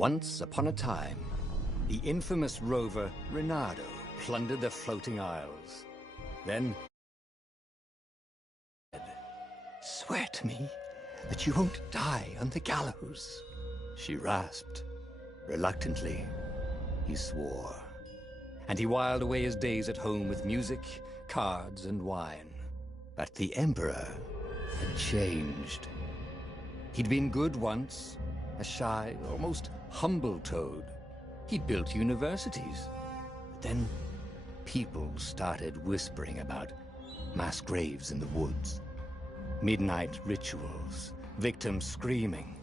Once upon a time, the infamous rover Reynardo plundered the floating isles. Then... "Swear to me that you won't die on the gallows," she rasped. Reluctantly, he swore. And he whiled away his days at home with music, cards, and wine. But the Emperor had changed. He'd been good once, a shy, almost humble toad. He'd built universities. But then people started whispering about mass graves in the woods, midnight rituals, victims screaming.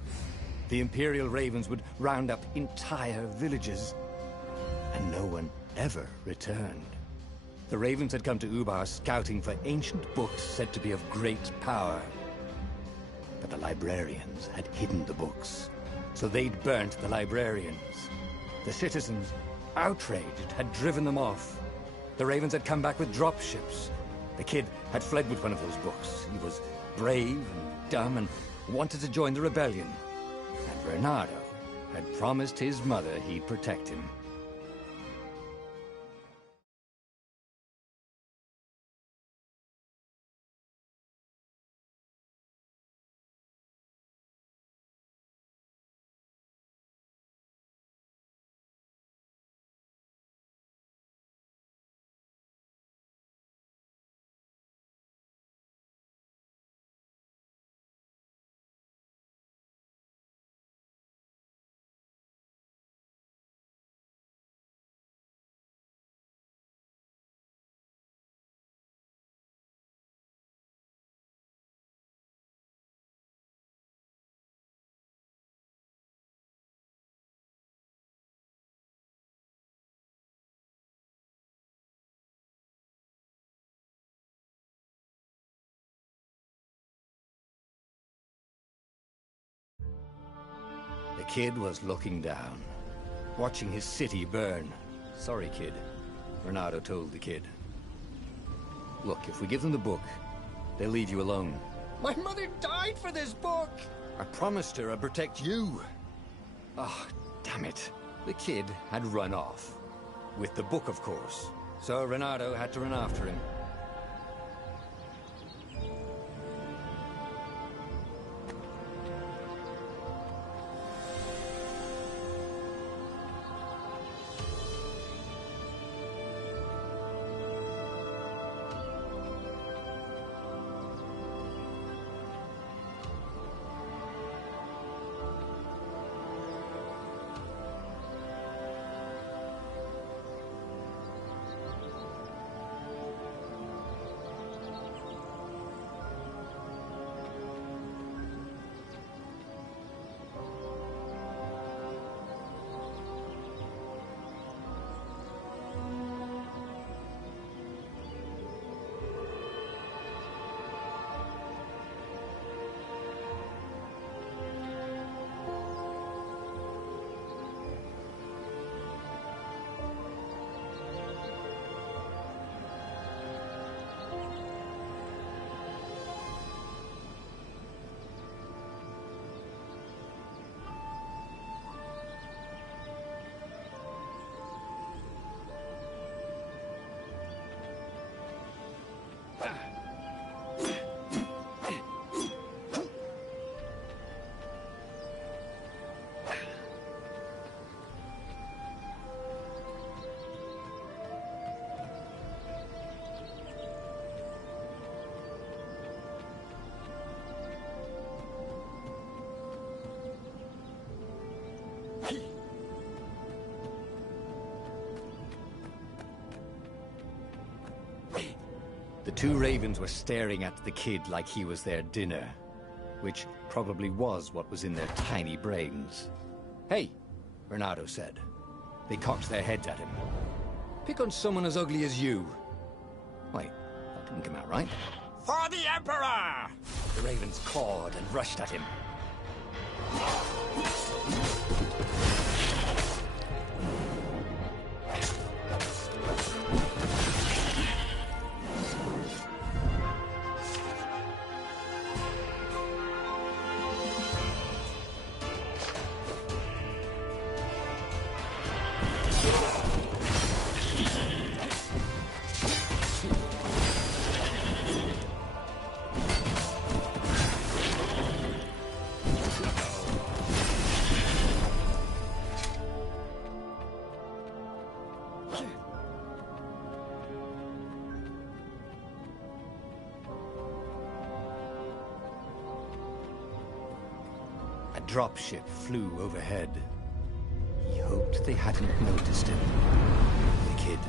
The Imperial Ravens would round up entire villages, and no one ever returned. The Ravens had come to Ubar scouting for ancient books said to be of great power. But the librarians had hidden the books, so they'd burnt the librarians. The citizens, outraged, had driven them off. The Ravens had come back with dropships. The kid had fled with one of those books. He was brave and dumb and wanted to join the rebellion. And Reynardo had promised his mother he'd protect him. The kid was looking down, watching his city burn. "Sorry, kid," Reynardo told the kid. "Look, if we give them the book, they'll leave you alone." "My mother died for this book!" "I promised her I'd protect you." "Oh, damn it." The kid had run off. With the book, of course. So Reynardo had to run after him. The two ravens were staring at the kid like he was their dinner, which probably was what was in their tiny brains. "Hey," Reynardo said. They cocked their heads at him. "Pick on someone as ugly as you." Wait, that didn't come out right. "For the Emperor!" The ravens clawed and rushed at him. A dropship flew overhead. He hoped they hadn't noticed him. The kid.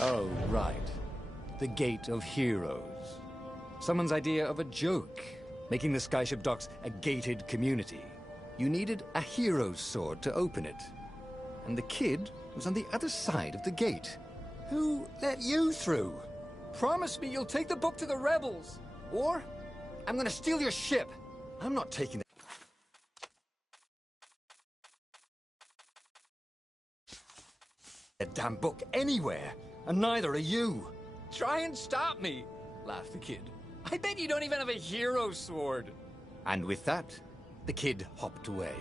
Oh, right. The Gate of Heroes. Someone's idea of a joke, making the Skyship Docks a gated community. You needed a hero's sword to open it. And the kid was on the other side of the gate. Who let you through? Promise me you'll take the book to the rebels, or I'm gonna steal your ship. I'm not taking the damn book anywhere. And neither are you. Try and stop me, laughed the kid. I bet you don't even have a hero sword. And with that, the kid hopped away.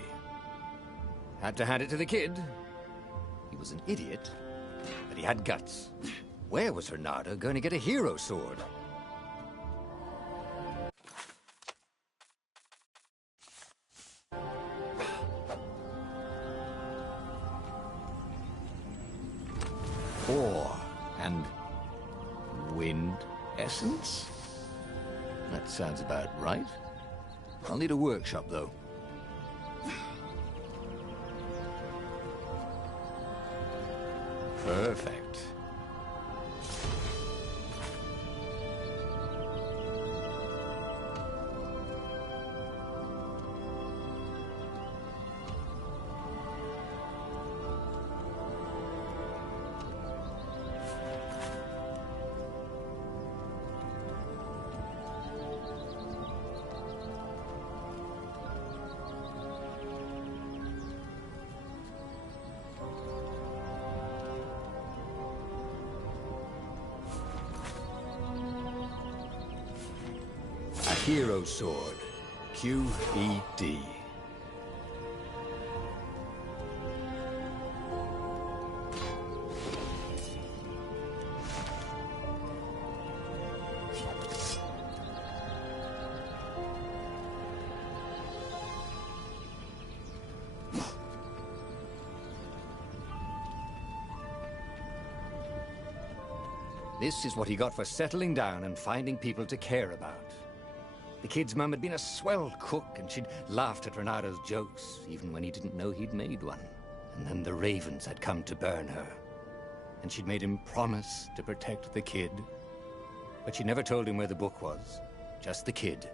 Had to hand it to the kid. He was an idiot, but he had guts. Where was Renata going to get a hero sword? Ore and wind essence? That sounds about right. I'll need a workshop, though. Perfect. Hero Sword, QED. This is what he got for settling down and finding people to care about. The kid's mum had been a swell cook, and she'd laughed at Renato's jokes, even when he didn't know he'd made one. And then the ravens had come to burn her. And she'd made him promise to protect the kid. But she never told him where the book was. Just the kid.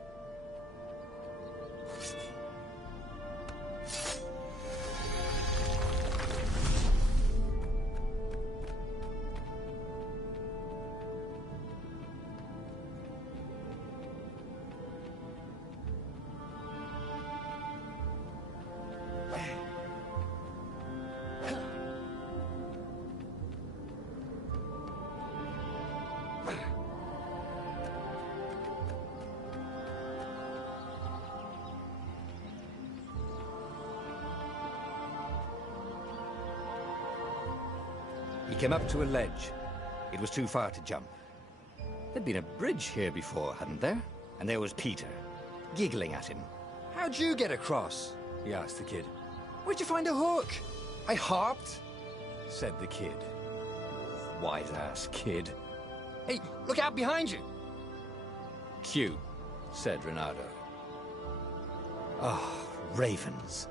He came up to a ledge. It was too far to jump. There'd been a bridge here before, hadn't there? And there was Peter, giggling at him. "How'd you get across?" he asked the kid. "Where'd you find a hook?" "I hopped," said the kid. Wise-ass kid. "Hey, look out behind you!" "Q," said Renato. Oh, ravens.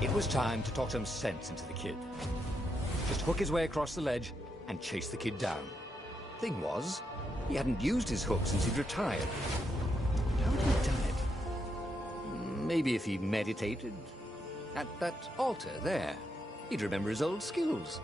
It was time to talk some sense into the kid. Just hook his way across the ledge and chase the kid down. Thing was, he hadn't used his hook since he'd retired. How had he done it? Maybe if he meditated at that altar there, he'd remember his old skills.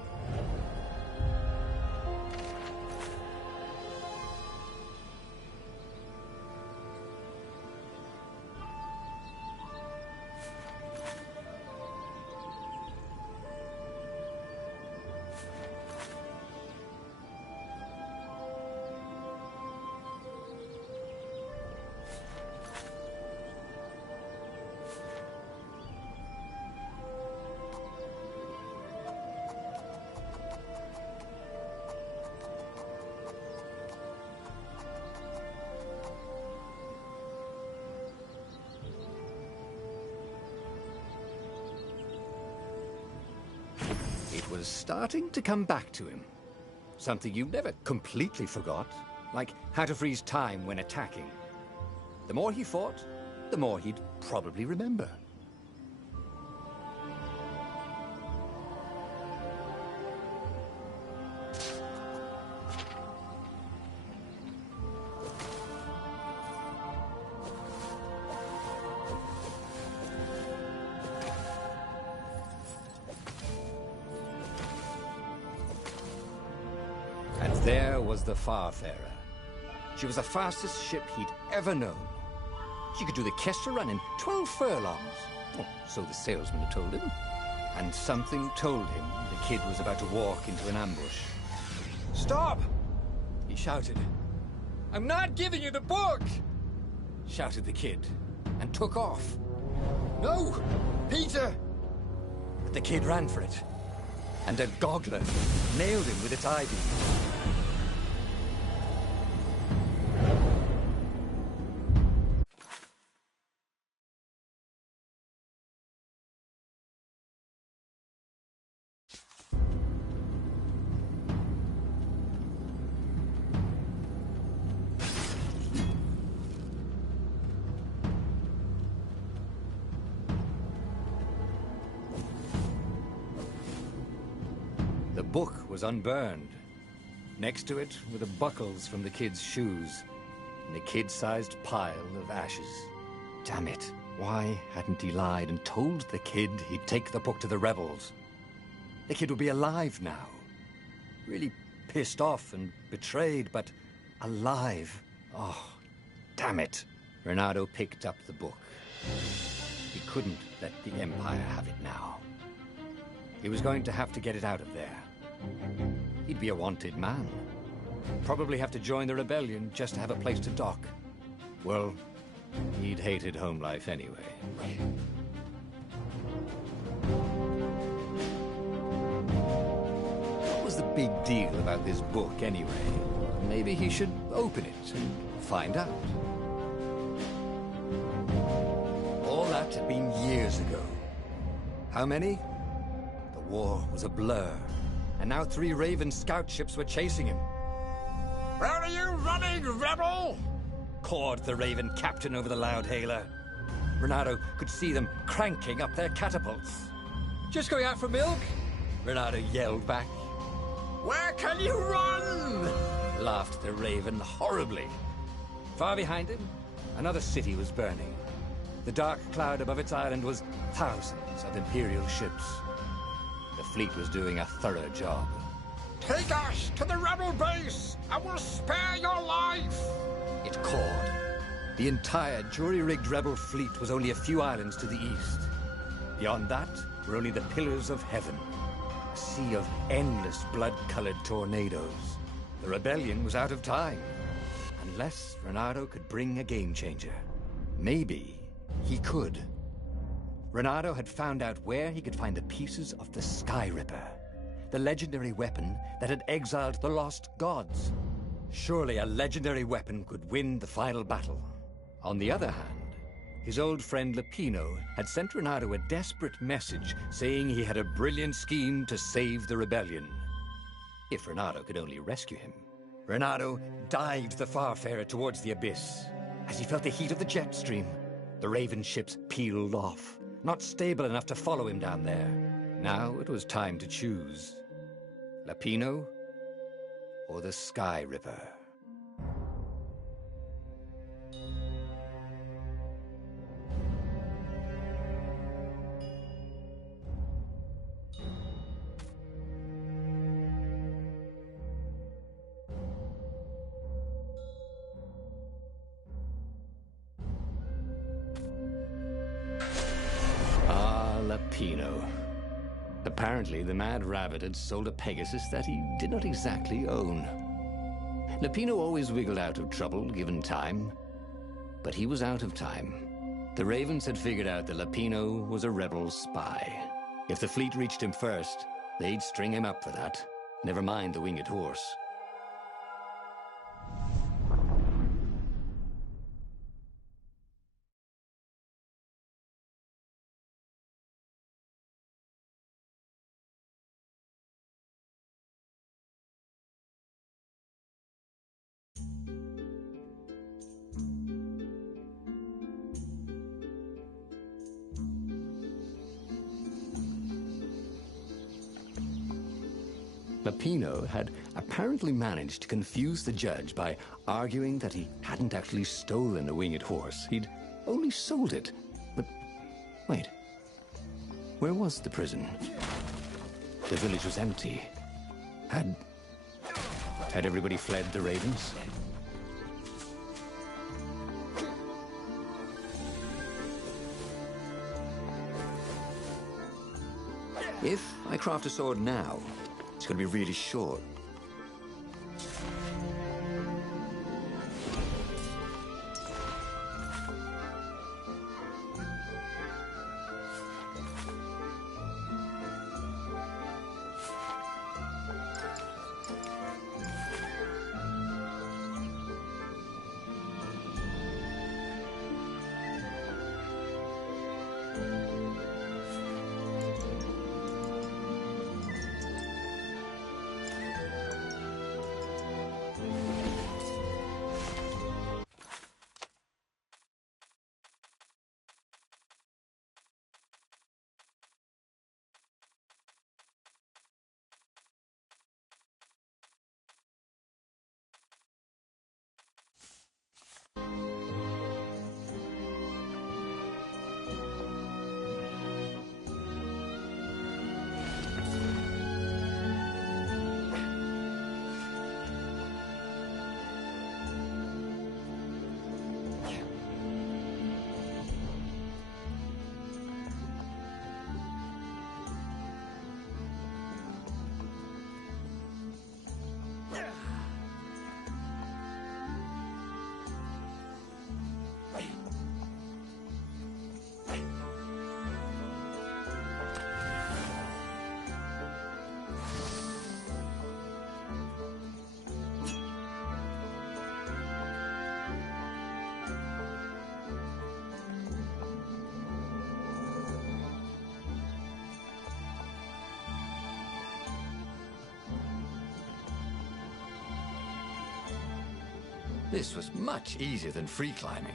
was starting to come back to him. Something you never completely forgot, like how to freeze time when attacking. The more he fought, the more he'd probably remember. And there was the Farfarer. She was the fastest ship he'd ever known. She could do the Kestra run in 12 furlongs. Oh, so the salesman had told him. And something told him the kid was about to walk into an ambush. "Stop!" he shouted. "I'm not giving you the book!" shouted the kid, and took off. "No! Peter!" But the kid ran for it, and a goggler nailed him with its eye beam. The book was unburned. Next to it were the buckles from the kid's shoes, and a kid-sized pile of ashes. Damn it, why hadn't he lied and told the kid he'd take the book to the rebels? The kid would be alive now. Really pissed off and betrayed, but alive. Oh, damn it. Renato picked up the book. He couldn't let the Empire have it now. He was going to have to get it out of there. He'd be a wanted man. Probably have to join the rebellion just to have a place to dock. Well, he'd hated home life anyway. What was the big deal about this book anyway? Maybe he should open it and find out. All that had been years ago. How many? The war was a blur. And now 3 Raven scout ships were chasing him. "Where are you running, rebel?" cawed the Raven captain over the loud hailer. Renato could see them cranking up their catapults. "Just going out for milk?" Renato yelled back. "Where can you run?" laughed the Raven horribly. Far behind him, another city was burning. The dark cloud above its island was thousands of Imperial ships. The fleet was doing a thorough job. "Take us to the rebel base! I will spare your life!" it called. The entire jury-rigged rebel fleet was only a few islands to the east. Beyond that were only the pillars of heaven, a sea of endless blood-colored tornadoes. The rebellion was out of time, unless Renato could bring a game-changer. Maybe he could. Renato had found out where he could find the pieces of the Sky Ripper, the legendary weapon that had exiled the lost gods. Surely a legendary weapon could win the final battle. On the other hand, his old friend Lapino had sent Renato a desperate message saying he had a brilliant scheme to save the rebellion. If Renato could only rescue him. Renato dived the Farfarer towards the abyss. As he felt the heat of the jet stream, the Raven ships peeled off, not stable enough to follow him down there. Now it was time to choose. Lapino or the Sky Ripper? Lapino. Apparently, the Mad Rabbit had sold a Pegasus that he did not exactly own. Lapino always wiggled out of trouble, given time. But he was out of time. The Ravens had figured out that Lapino was a rebel spy. If the fleet reached him first, they'd string him up for that. Never mind the winged horse. Lapino had apparently managed to confuse the judge by arguing that he hadn't actually stolen a winged horse. He'd only sold it. But wait, where was the prison? The village was empty. Had everybody fled the ravens? If I craft a sword now, it's going to be really short. This was much easier than free climbing.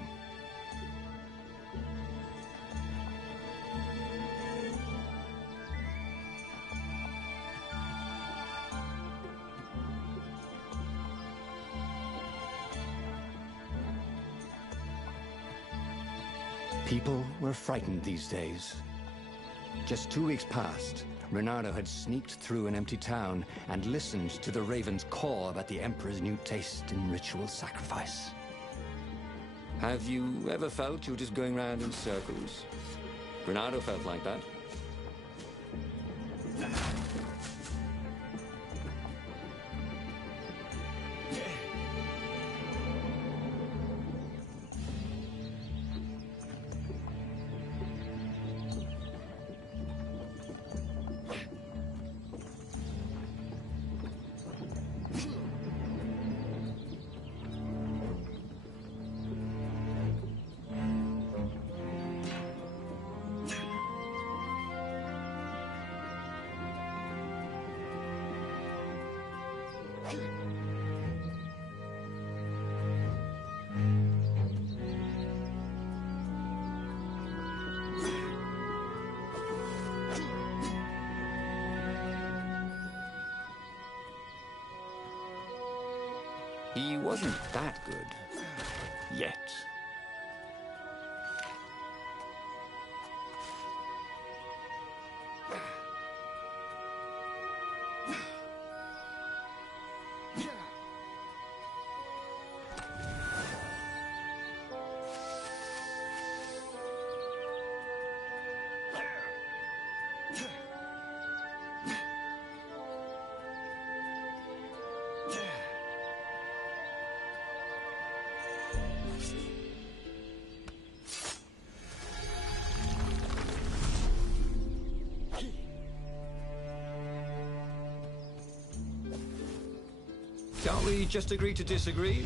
People were frightened these days. Just 2 weeks past, Reynardo had sneaked through an empty town and listened to the ravens caw about the Emperor's new taste in ritual sacrifice. Have you ever felt you were just going round in circles? Reynardo felt like that. He wasn't that good. Yet. Can't we just agree to disagree?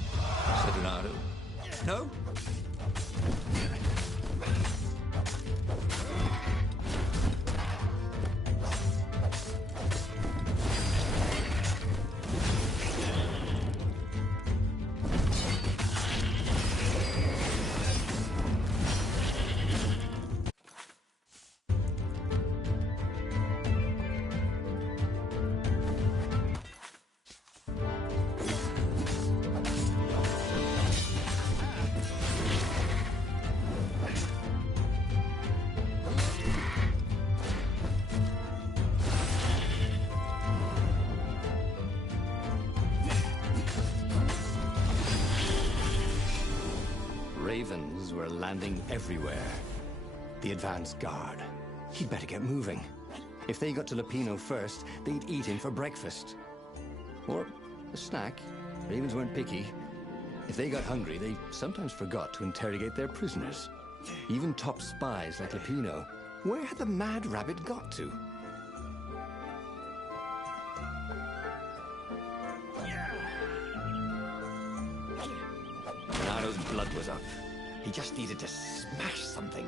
Said Reynardo. No? Ravens were landing everywhere. The advance guard. He'd better get moving. If they got to Lupino first, they'd eat him for breakfast. Or a snack. Ravens weren't picky. If they got hungry, they sometimes forgot to interrogate their prisoners. Even top spies like Lupino. Where had the mad rabbit got to? Bernardo's blood was up. He just needed to smash something.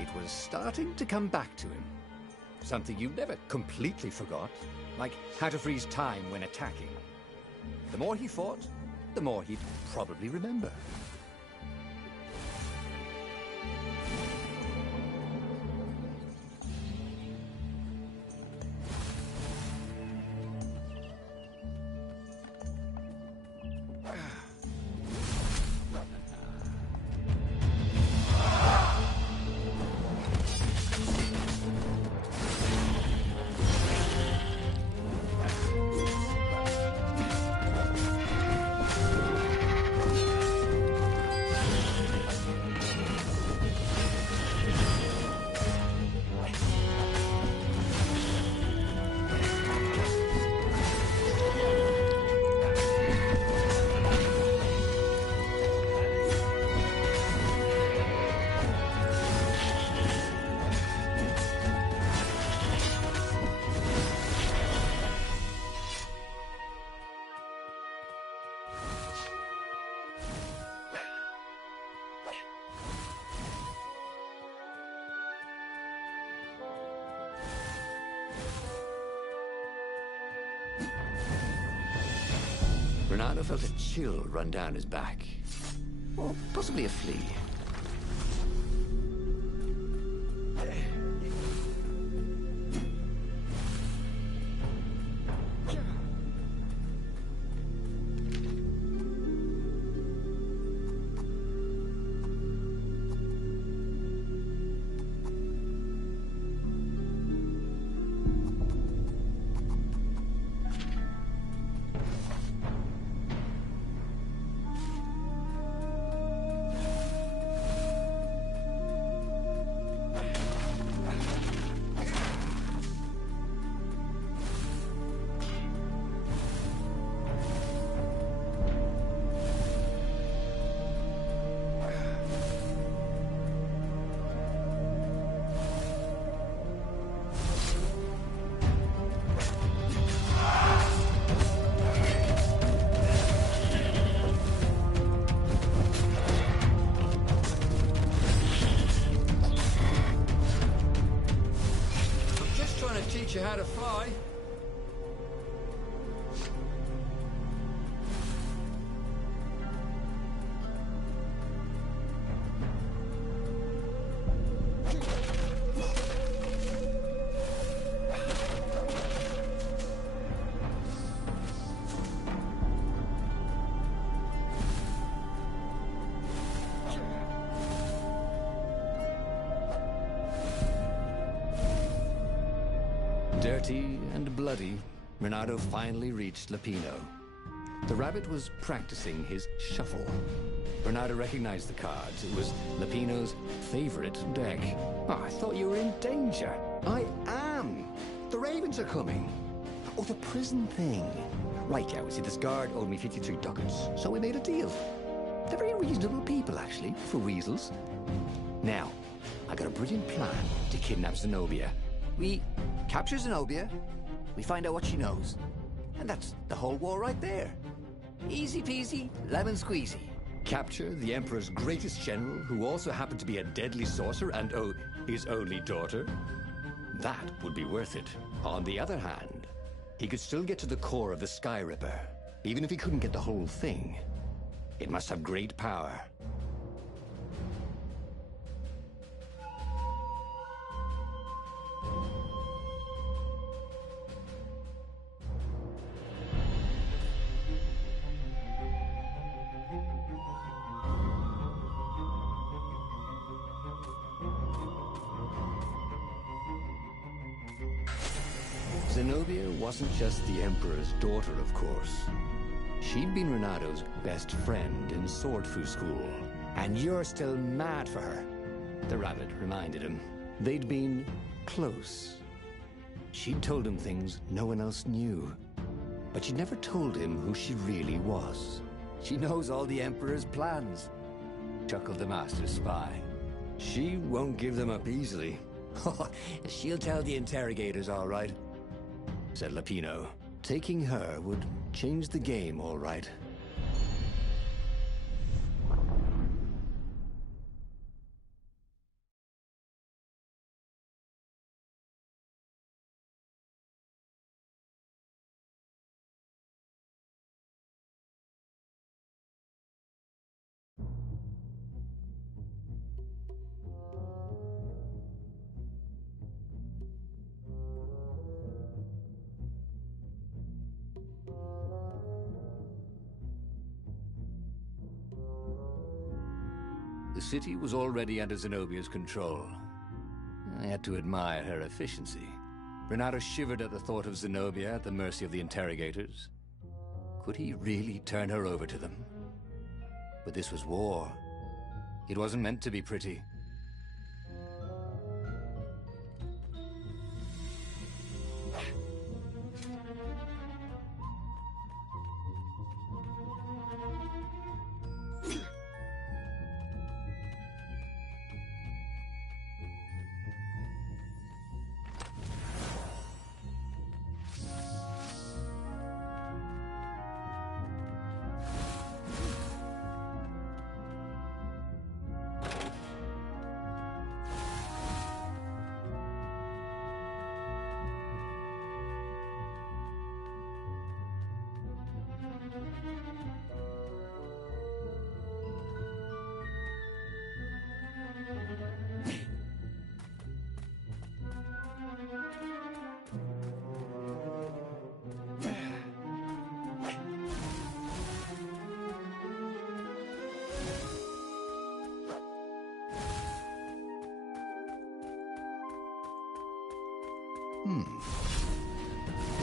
It was starting to come back to him. Something you never completely forgot, like how to freeze time when attacking. The more he fought, the more he'd probably remember. Bernardo felt a chill run down his back. Or possibly a flea. Teach you how to fly. Dirty and bloody, Renato finally reached Lapino. The rabbit was practicing his shuffle. Renato recognized the cards. It was Lapino's favorite deck. Oh, I thought you were in danger. I am. The ravens are coming. Oh, the prison thing. Right, yeah, see, this guard owed me 53 ducats, so we made a deal. They're very reasonable people, actually, for weasels. Now, I got a brilliant plan to kidnap Zenobia. We capture Zenobia, we find out what she knows, and that's the whole war right there. Easy peasy, lemon squeezy. Capture the Emperor's greatest general, who also happened to be a deadly sorcerer and, oh, his only daughter? That would be worth it. On the other hand, he could still get to the core of the Sky Ripper, even if he couldn't get the whole thing. It must have great power. Zenobia wasn't just the Emperor's daughter, of course. She'd been Renato's best friend in Sword Fu school. And you're still mad for her, the rabbit reminded him. They'd been close. She'd told him things no one else knew. But she'd never told him who she really was. She knows all the Emperor's plans, chuckled the master spy. She won't give them up easily. She'll tell the interrogators, all right, said Lapino. Taking her would change the game, all right. The city was already under Zenobia's control. I had to admire her efficiency. Renato shivered at the thought of Zenobia at the mercy of the interrogators. Could he really turn her over to them? But this was war. It wasn't meant to be pretty.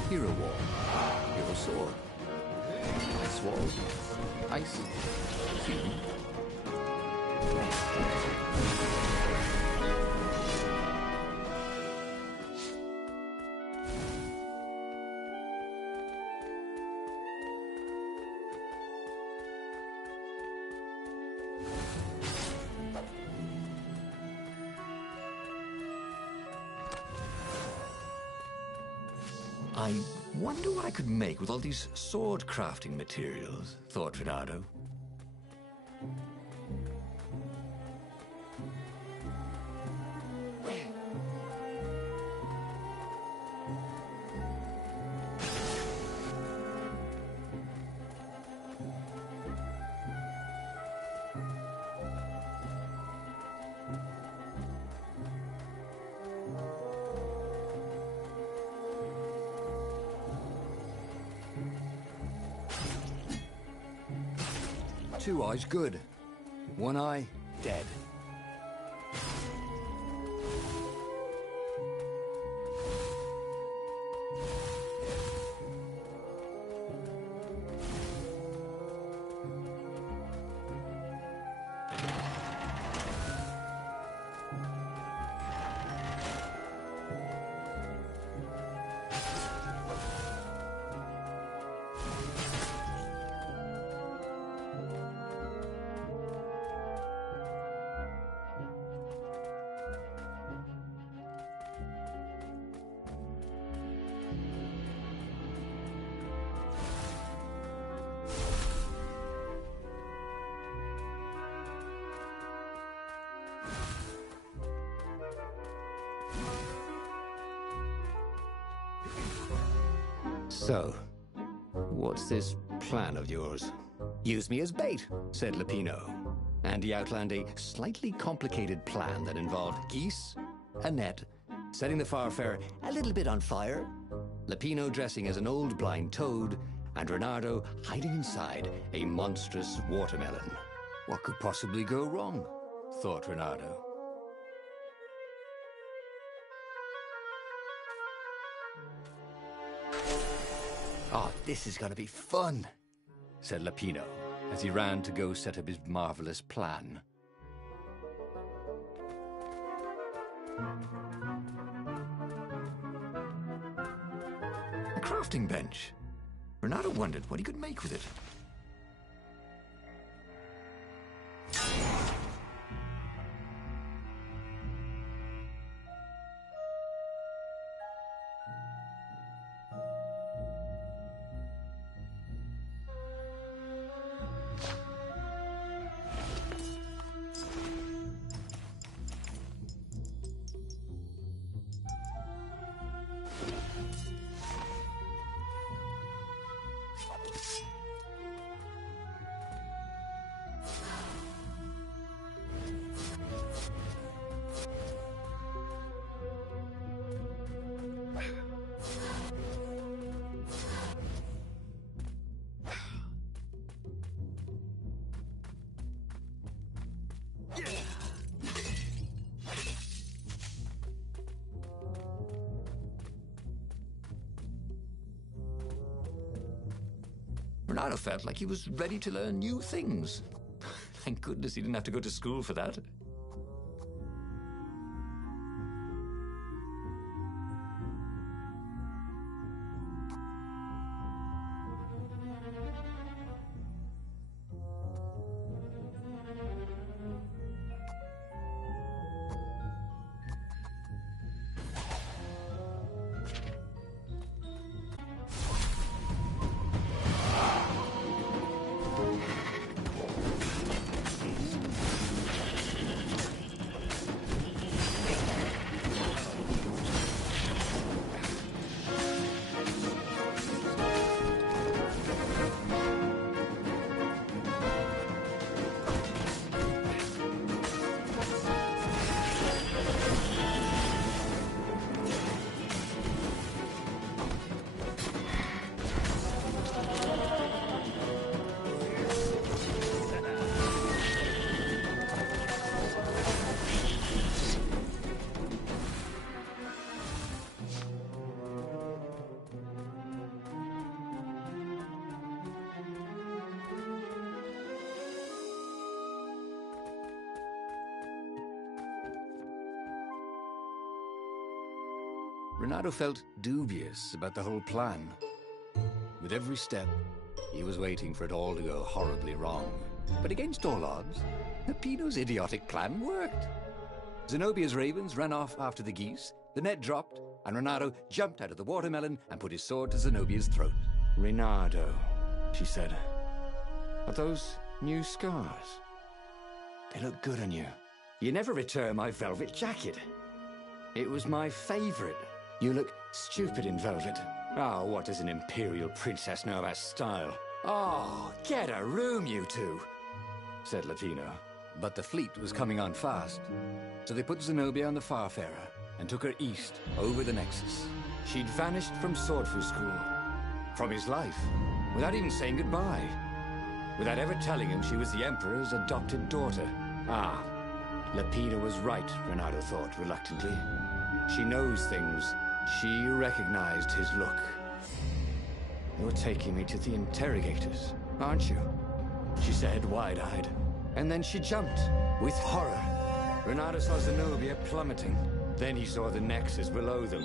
Hero Wall. Hero Sword. Ice Wall. Ice. Human. I wonder what I could make with all these sword crafting materials, thought Renato. Two eyes, good. One eye, dead. So, what's this plan of yours? Use me as bait, said Lupino. And he outlined a slightly complicated plan that involved geese, a net, setting the Farfarer a little bit on fire, Lupino dressing as an old blind toad, and Reynardo hiding inside a monstrous watermelon. What could possibly go wrong? Thought Reynardo. Oh, this is gonna be fun, said Lupino, as he ran to go set up his marvelous plan. A crafting bench. Reynardo wondered what he could make with it. Reynardo felt like he was ready to learn new things. Thank goodness he didn't have to go to school for that. Reynardo felt dubious about the whole plan. With every step, he was waiting for it all to go horribly wrong. But against all odds, Lupino's idiotic plan worked. Zenobia's ravens ran off after the geese, the net dropped, and Reynardo jumped out of the watermelon and put his sword to Zenobia's throat. "Reynardo," she said, "are those new scars? They look good on you. You never returned my velvet jacket. It was my favorite. You look stupid in velvet. Oh, what does an imperial princess know about style? Oh, get a room, you two," said Lupino. But the fleet was coming on fast, so they put Zenobia on the Farfarer and took her east over the Nexus. She'd vanished from Swordfu School, from his life, without even saying goodbye, without ever telling him she was the Emperor's adopted daughter. Ah, Lupino was right, Reynardo thought reluctantly. She knows things. She recognized his look. "You're taking me to the interrogators, aren't you?" she said, wide-eyed. And then she jumped, with horror. Reynardo saw Zenobia plummeting. Then he saw the Nexus below them.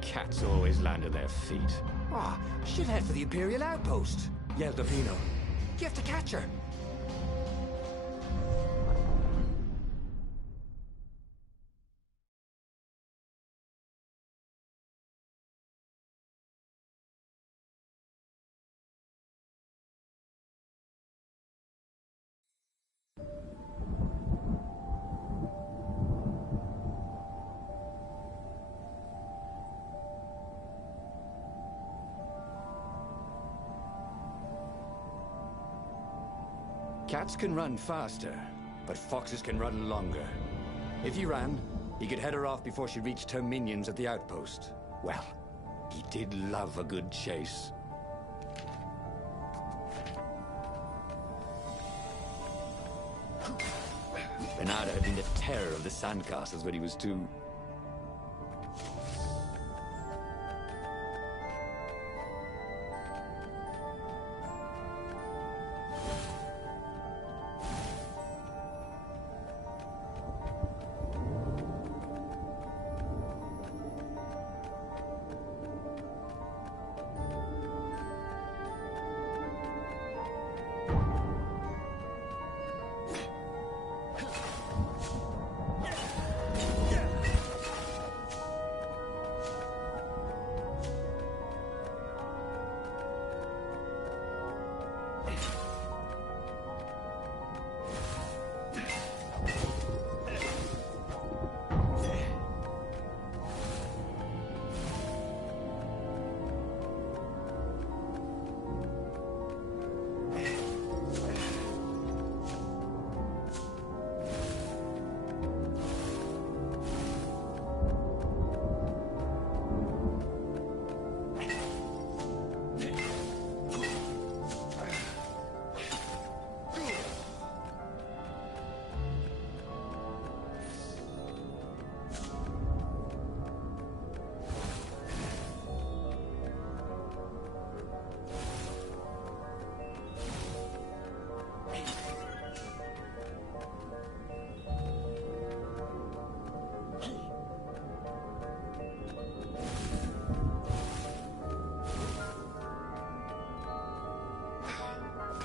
Cats always land at their feet. "Ah, she'll head for the Imperial outpost," yelled Lupino. "You have to catch her." Cats can run faster, but foxes can run longer. If he ran, he could head her off before she reached her minions at the outpost. Well, he did love a good chase. Bernardo had been the terror of the sandcastles when he was 2.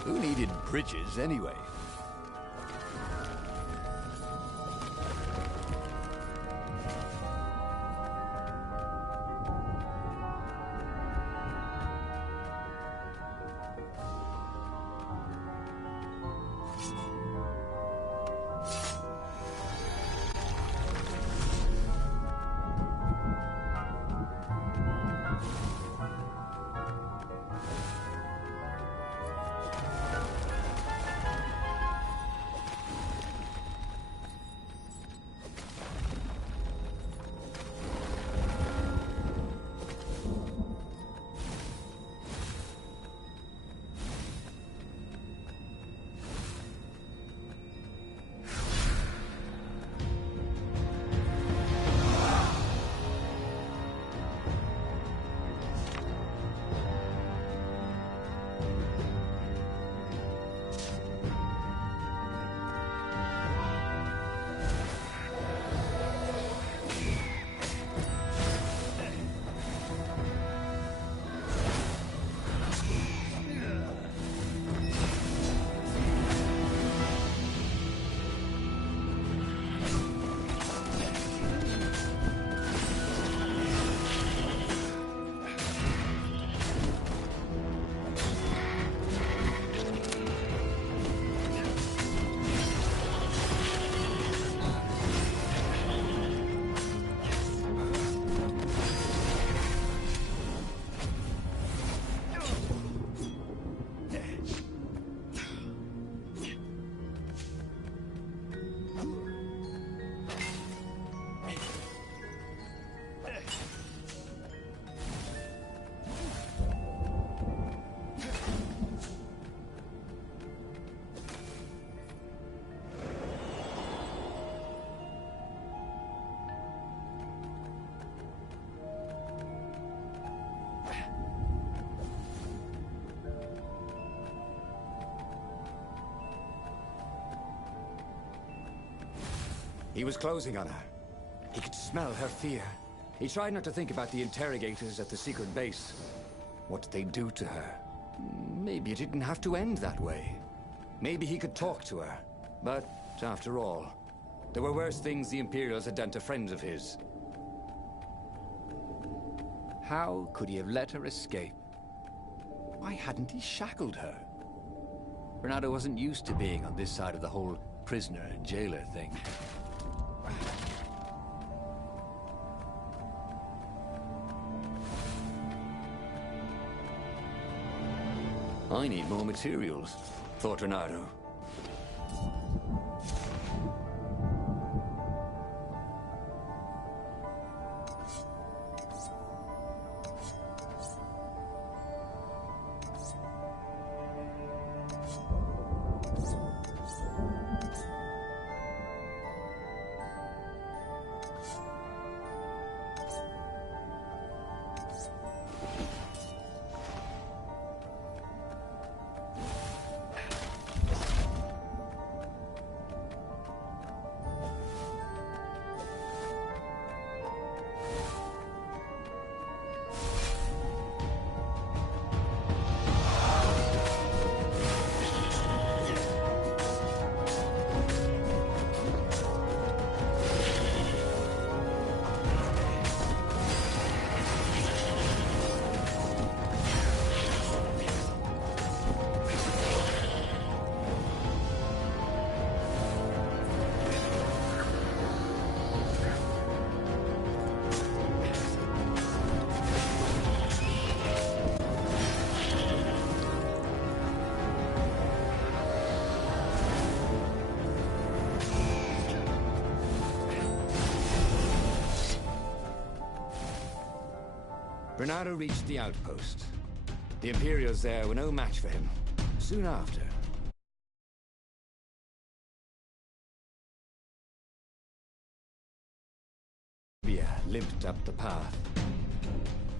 Who needed bridges anyway? He was closing on her. He could smell her fear. He tried not to think about the interrogators at the secret base. What did they do to her? Maybe it didn't have to end that way. Maybe he could talk to her. But, after all, there were worse things the Imperials had done to friends of his. How could he have let her escape? Why hadn't he shackled her? Bernardo wasn't used to being on this side of the whole prisoner-jailer thing. I need more materials, thought Bernardo. Bernardo reached the outpost. The Imperials there were no match for him. Soon after, Zenobia limped up the path.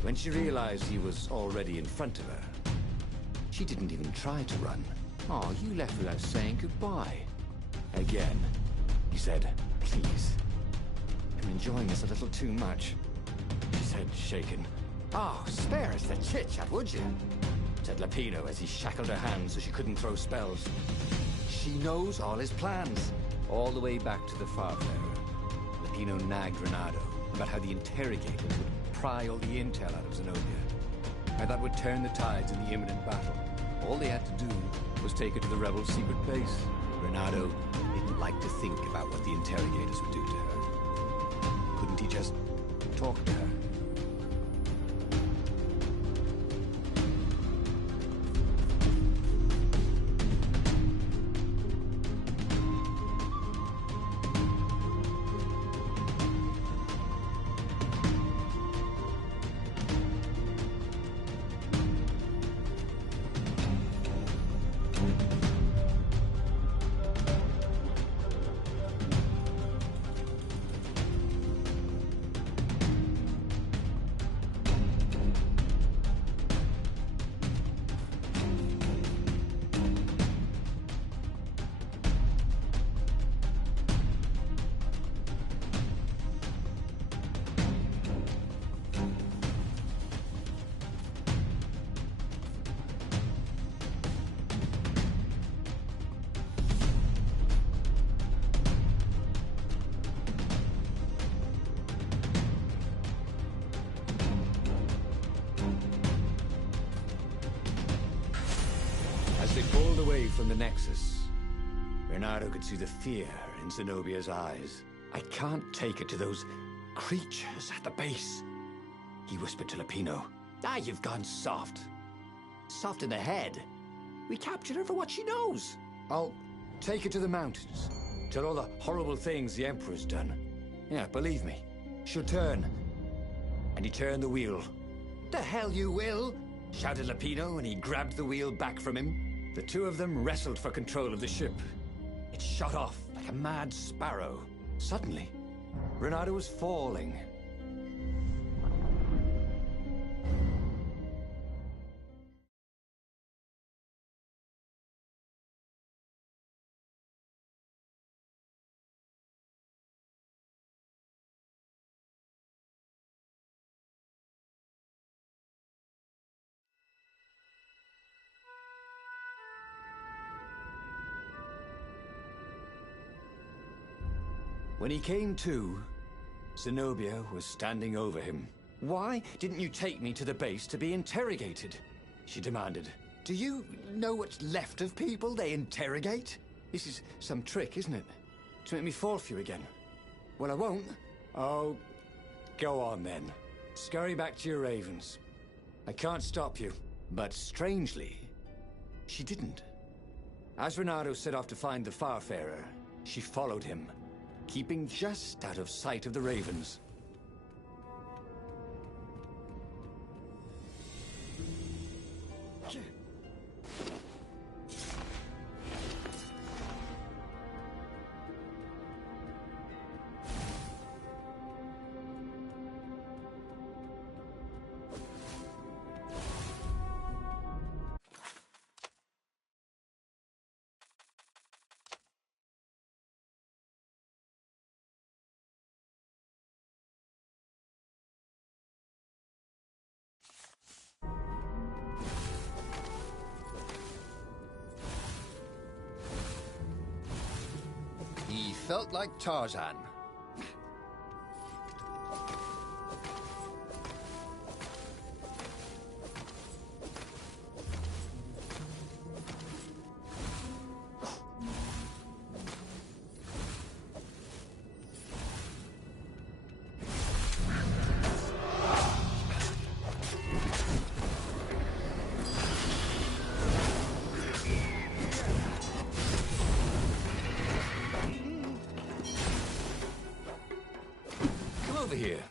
When she realized he was already in front of her, she didn't even try to run. "Oh, you left without saying goodbye." Again, he said, "Please. I'm enjoying this a little too much." She said, shaken. "Oh, spare us the chit-chat, would you?" said Lapino as he shackled her hands so she couldn't throw spells. "She knows all his plans." All the way back to the Farfarer, Lapino nagged Renato about how the interrogators would pry all the intel out of Zenobia, how that would turn the tides in the imminent battle. All they had to do was take her to the rebel secret base. Renato didn't like to think about what the interrogators would do to her. Couldn't he just talk to her? As they pulled away from the Nexus, Renato could see the fear in Zenobia's eyes. "I can't take her to those creatures at the base," he whispered to Lapino. "Ah, you've gone soft. Soft in the head. We captured her for what she knows. I'll take her to the mountains. Tell all the horrible things the Emperor's done. Yeah, believe me, she'll turn." And he turned the wheel. "The hell you will!" shouted Lapino, and he grabbed the wheel back from him. The two of them wrestled for control of the ship. It shot off like a mad sparrow. Suddenly, Renato was falling. When he came to, Zenobia was standing over him. "Why didn't you take me to the base to be interrogated?" she demanded. "Do you know what's left of people they interrogate? This is some trick, isn't it? To make me fall for you again. Well, I won't." "Oh, go on then. Scurry back to your ravens. I can't stop you." But strangely, she didn't. As Renato set off to find the Farfarer, she followed him, keeping just out of sight of the ravens. He felt like Tarzan. Over here.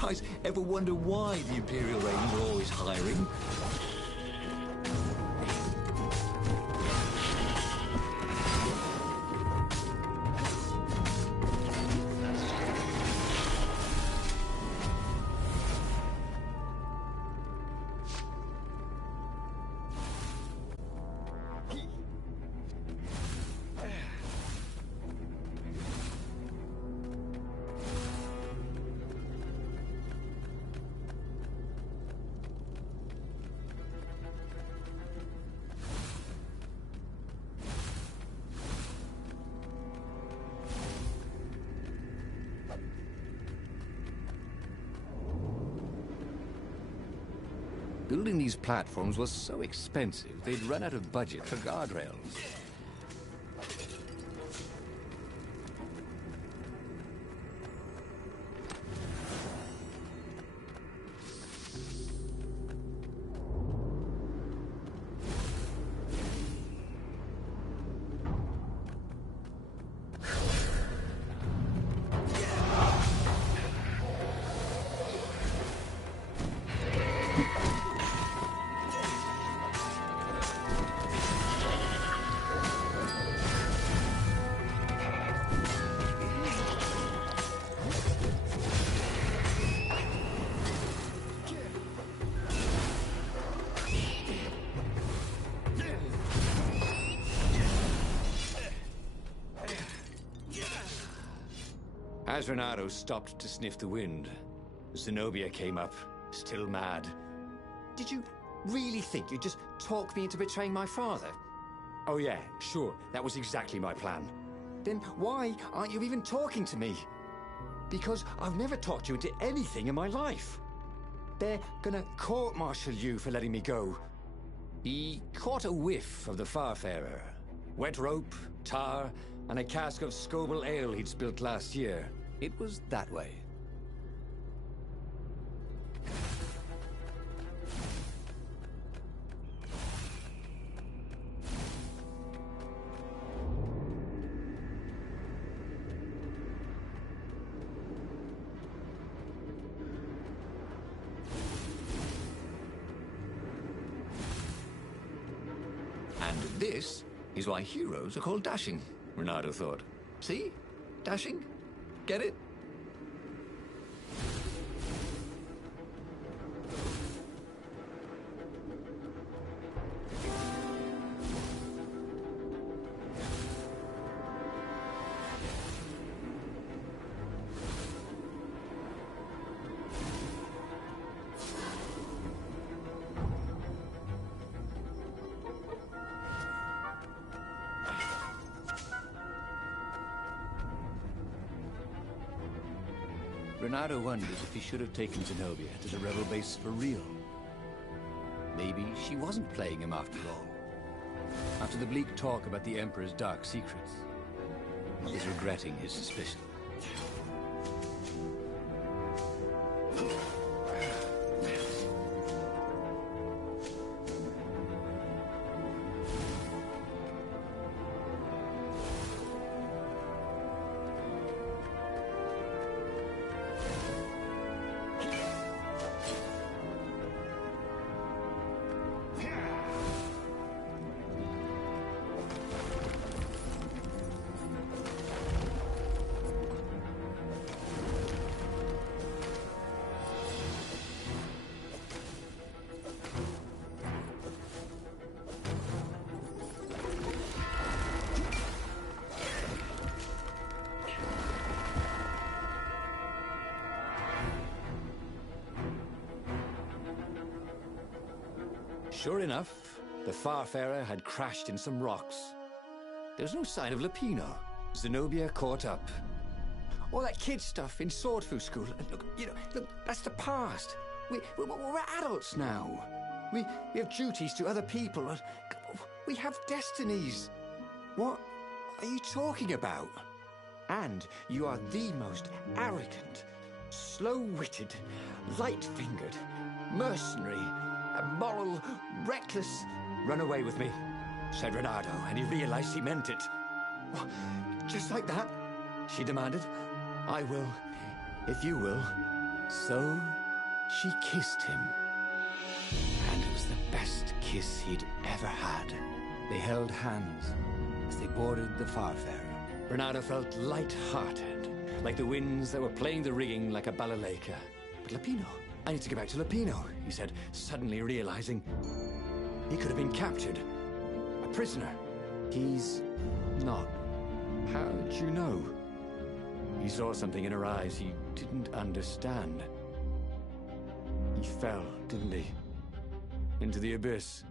guys ever wonder why the Imperial Raiders are always hiring? Building these platforms was so expensive, they'd run out of budget for guardrails. As Renato stopped to sniff the wind, Zenobia came up, still mad. Did you really think you'd just talk me into betraying my father? Oh yeah, sure, that was exactly my plan. Then why aren't you even talking to me? Because I've never talked you into anything in my life. They're gonna court-martial you for letting me go. He caught a whiff of the Farfarer. Wet rope, tar, and a cask of Scobel ale he'd spilt last year. It was that way. And this is why heroes are called dashing, Renato thought. See? Dashing? Get it? Renato wonders if he should have taken Zenobia to the rebel base for real. Maybe she wasn't playing him after all. After the bleak talk about the Emperor's dark secrets, he is regretting his suspicion. Sure enough, the Farfarer had crashed in some rocks. There's no sign of Lupino. Zenobia caught up. All that kid stuff in Swordfu School. Look, that's the past. We're adults now. We have duties to other people. We have destinies. What are you talking about? And you are the most arrogant, slow-witted, light-fingered, mercenary, immoral, reckless... Run away with me, said Renato, and he realized he meant it. What? Just like that? She demanded. I will, if you will. So, she kissed him. And it was the best kiss he'd ever had. They held hands as they boarded the Farfarer. Bernardo felt light-hearted, like the winds that were playing the rigging like a balalaika. But Lapino, I need to get back to Lapino, he said, suddenly realizing he could have been captured. A prisoner. He's not. How'd you know? He saw something in her eyes he didn't understand. He fell, didn't he? Into the abyss.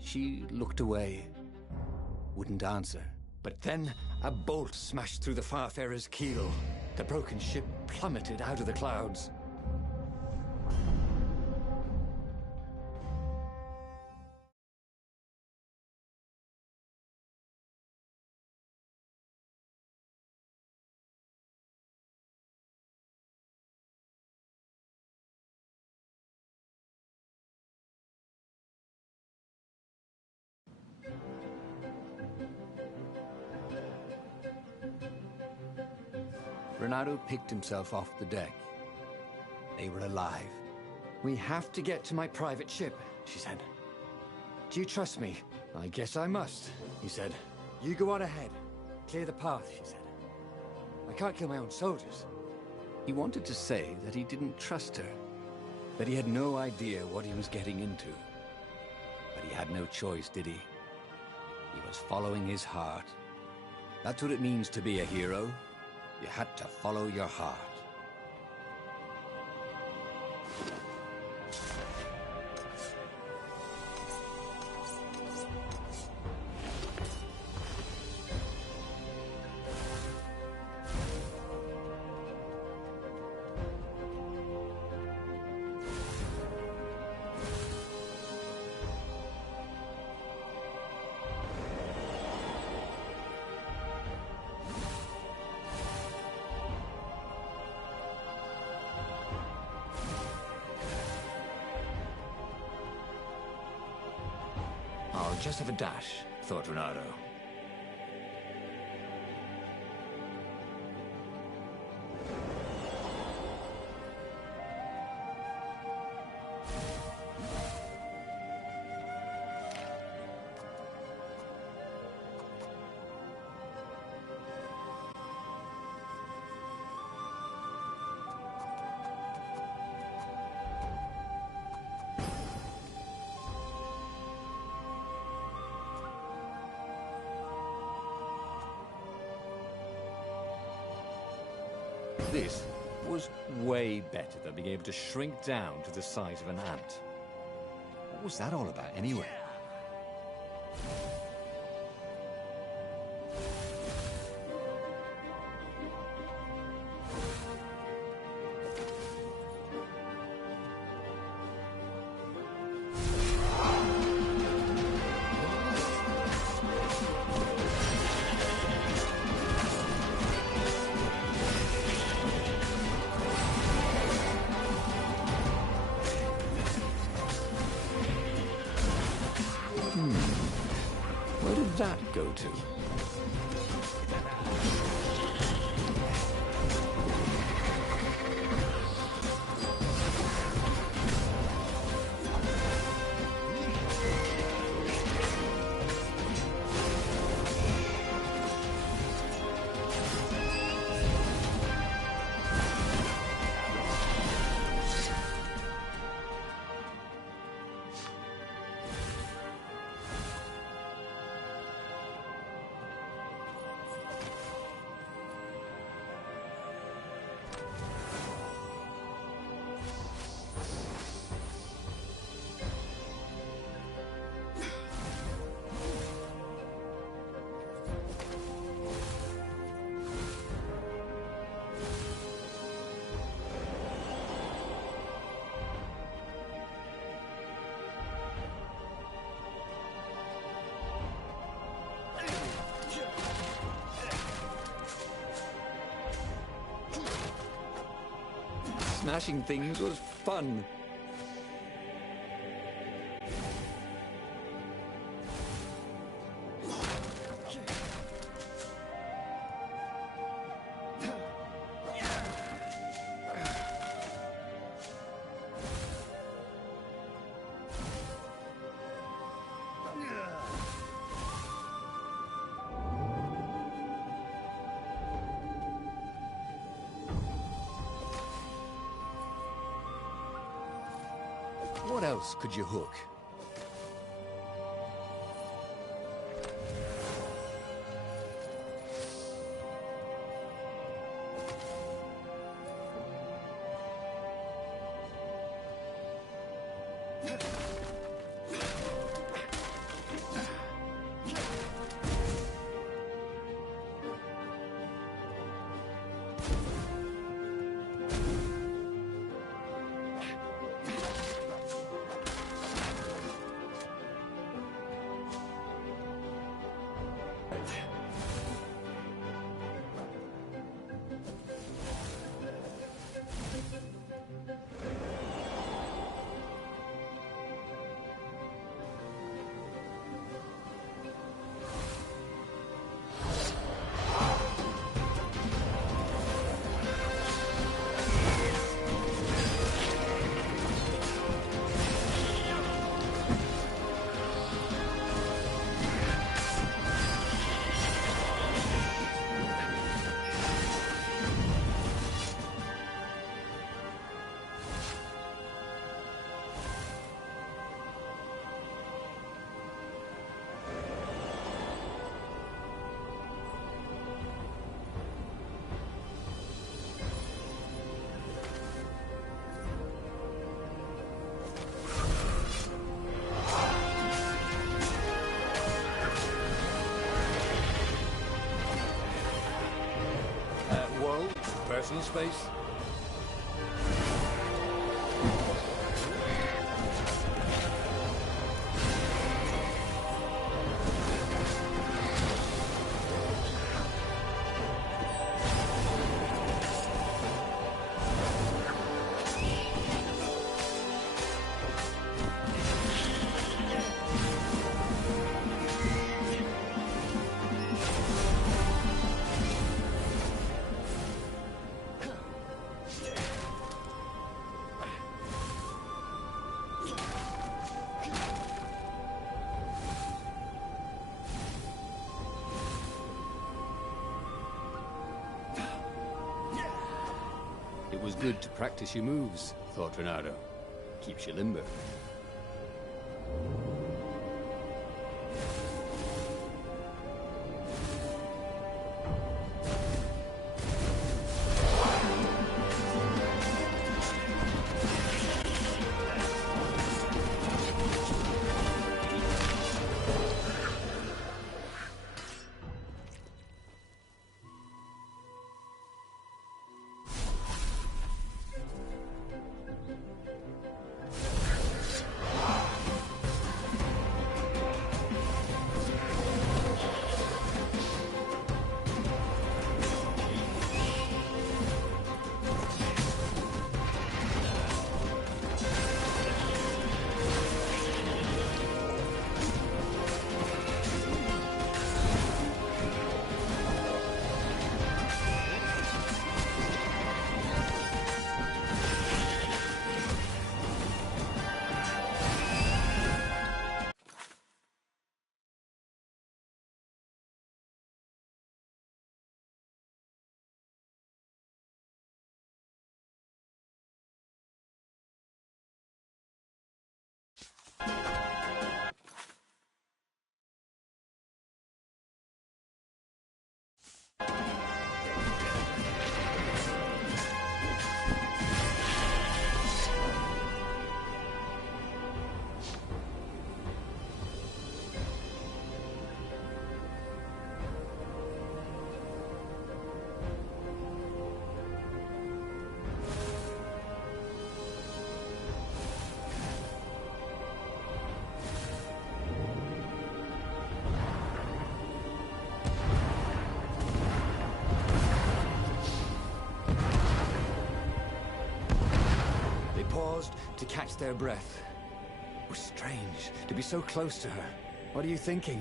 She looked away, wouldn't answer. But then a bolt smashed through the Farfarer's keel. The broken ship plummeted out of the clouds. Bernardo picked himself off the deck. They were alive. We have to get to my private ship, she said. Do you trust me? I guess I must, he said. You go on ahead. Clear the path, she said. I can't kill my own soldiers. He wanted to say that he didn't trust her, that he had no idea what he was getting into. But he had no choice, did he? He was following his heart. That's what it means to be a hero. You had to follow your heart. I'll just have a dash, thought Renato. This was way better than being able to shrink down to the size of an ant. What was that all about, anyway? Where did that go to? Smashing things was fun. What else could you hook? Personal space? It was good to practice your moves, thought Renato. Keeps you limber. Paused to catch their breath. It was strange to be so close to her. "What are you thinking?"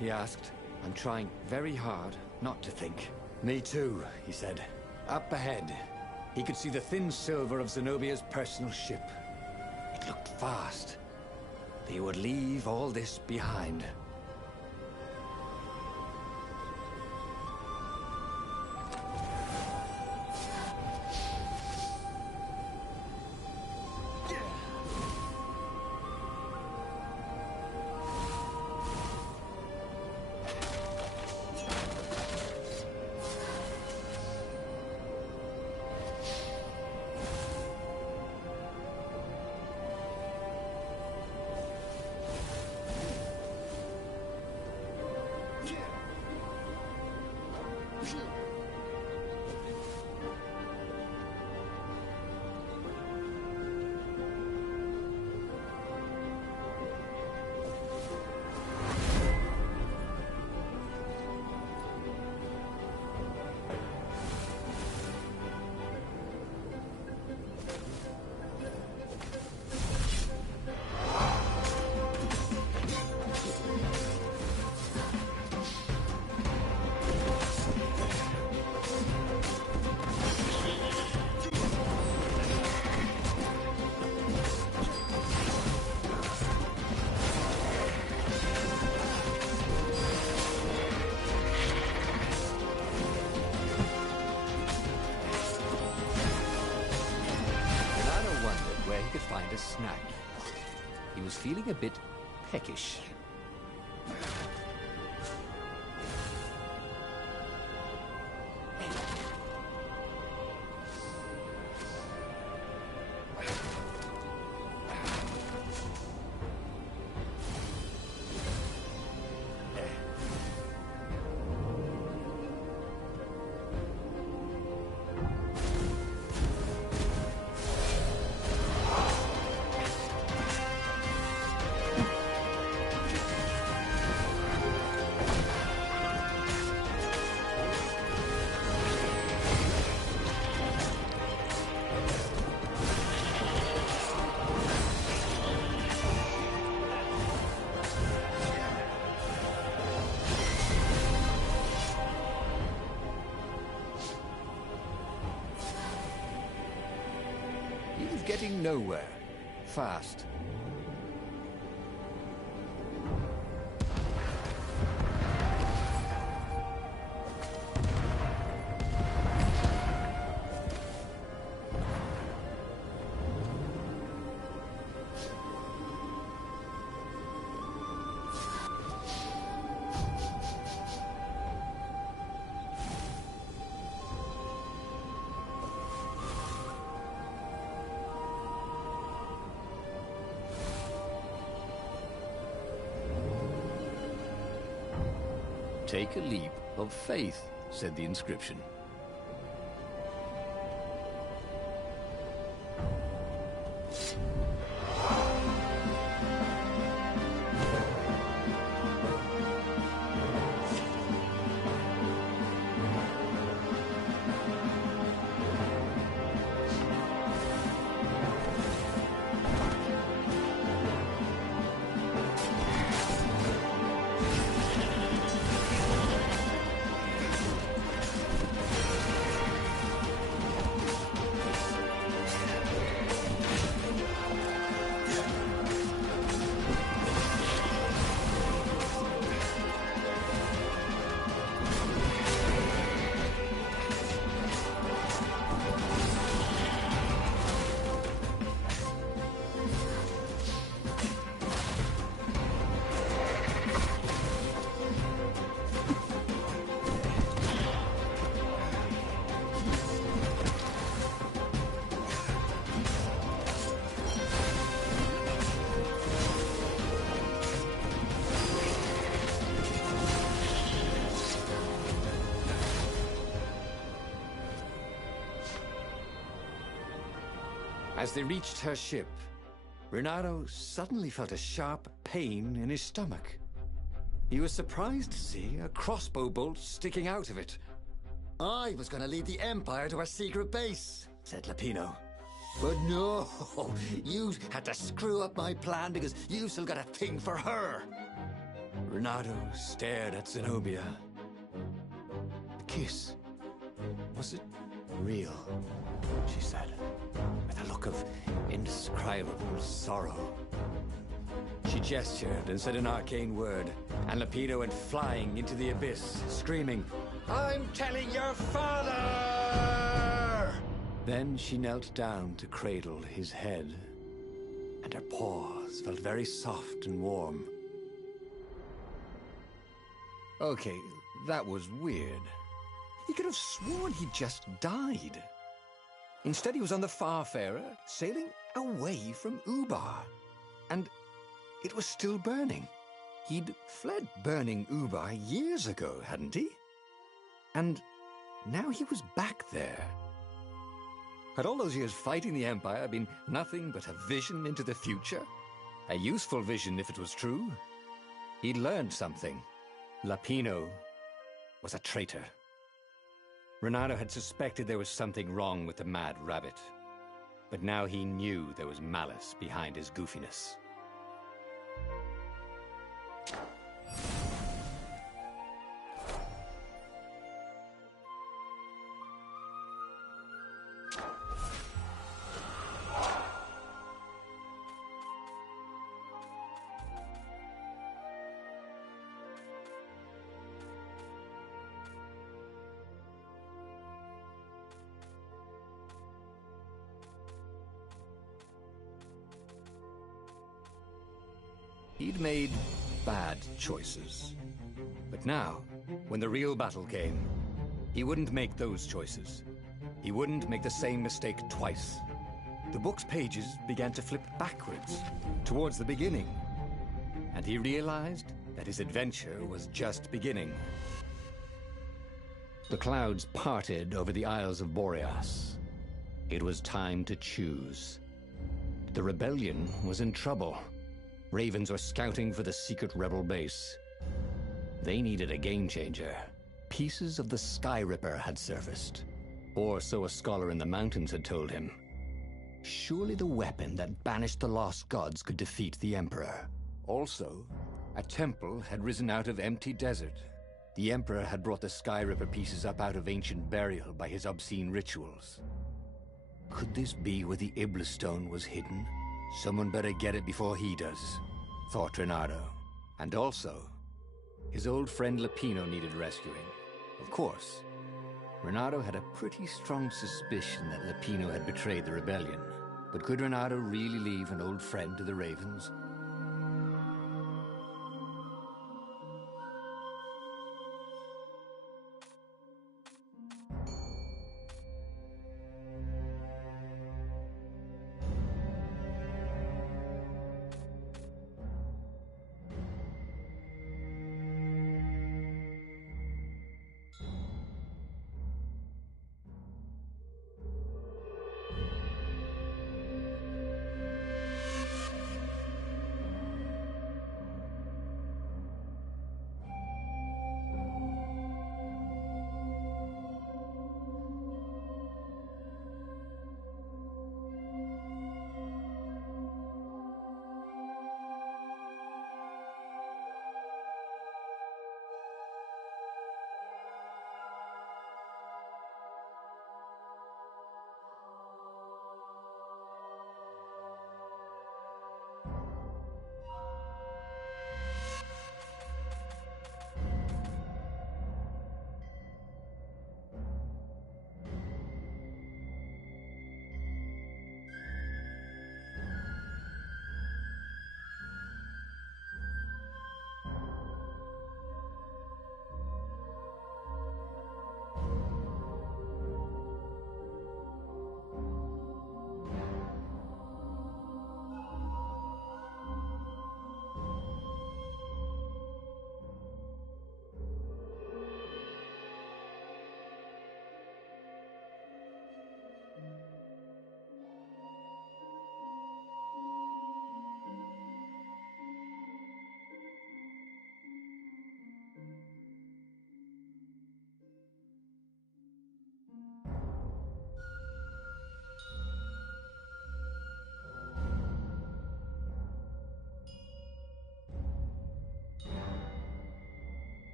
he asked. "I'm trying very hard not to think." "Me too," he said. Up ahead, he could see the thin silver of Zenobia's personal ship. It looked fast. They would leave all this behind. snack. He was feeling a bit peckish. He was getting nowhere. Fast. Take a leap of faith, said the inscription. As they reached her ship, Renato suddenly felt a sharp pain in his stomach. He was surprised to see a crossbow bolt sticking out of it. I was going to lead the Empire to our secret base, said Lapino. But no, you had to screw up my plan because you still got a thing for her. Renato stared at Zenobia. The kiss. Was it real? She said, with a look of indescribable sorrow. She gestured and said an arcane word, and Lapino went flying into the abyss, screaming, I'm telling your father! Then she knelt down to cradle his head, and her paws felt very soft and warm. Okay, that was weird. He could have sworn he just died. Instead, he was on the Farfarer, sailing away from Ubar. And it was still burning. He'd fled burning Ubar years ago, hadn't he? And now he was back there. Had all those years fighting the Empire been nothing but a vision into the future? A useful vision if it was true. He'd learned something. Lapino was a traitor. Renato had suspected there was something wrong with the Mad Rabbit. But now he knew there was malice behind his goofiness. He'd made bad choices. But now, when the real battle came, he wouldn't make those choices. He wouldn't make the same mistake twice. The book's pages began to flip backwards, towards the beginning. And he realized that his adventure was just beginning. The clouds parted over the Isles of Boreas. It was time to choose. The rebellion was in trouble. Ravens were scouting for the secret rebel base. They needed a game changer. Pieces of the Sky Ripper had surfaced. Or so a scholar in the mountains had told him. Surely the weapon that banished the lost gods could defeat the Emperor. Also, a temple had risen out of empty desert. The Emperor had brought the Sky Ripper pieces up out of ancient burial by his obscene rituals. Could this be where the Iblis stone was hidden? Someone better get it before he does, thought Renato. And also, his old friend Lapino needed rescuing. Of course, Renato had a pretty strong suspicion that Lapino had betrayed the rebellion. But could Renato really leave an old friend to the Ravens?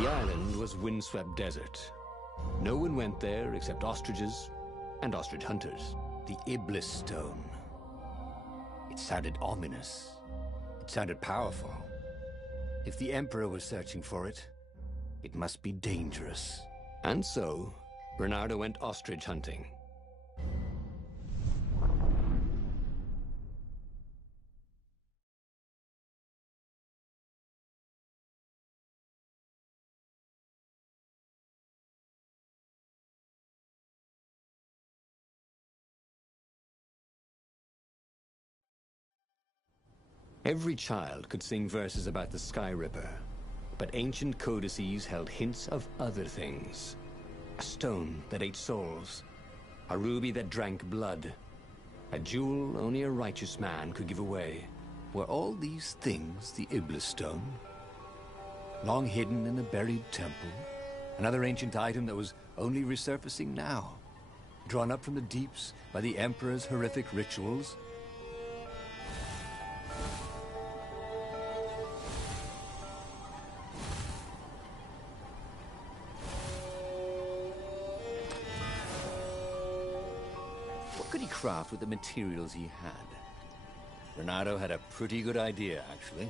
The island was windswept desert. No one went there except ostriches and ostrich hunters. The Iblis Stone. It sounded ominous. It sounded powerful. If the Emperor was searching for it, it must be dangerous. And so, Bernardo went ostrich hunting. Every child could sing verses about the Sky Ripper, but ancient codices held hints of other things. A stone that ate souls, a ruby that drank blood, a jewel only a righteous man could give away. Were all these things the Iblis Stone? Long hidden in a buried temple? Another ancient item that was only resurfacing now? Drawn up from the deeps by the Emperor's horrific rituals? What could he craft with the materials he had? Bernardo had a pretty good idea, actually.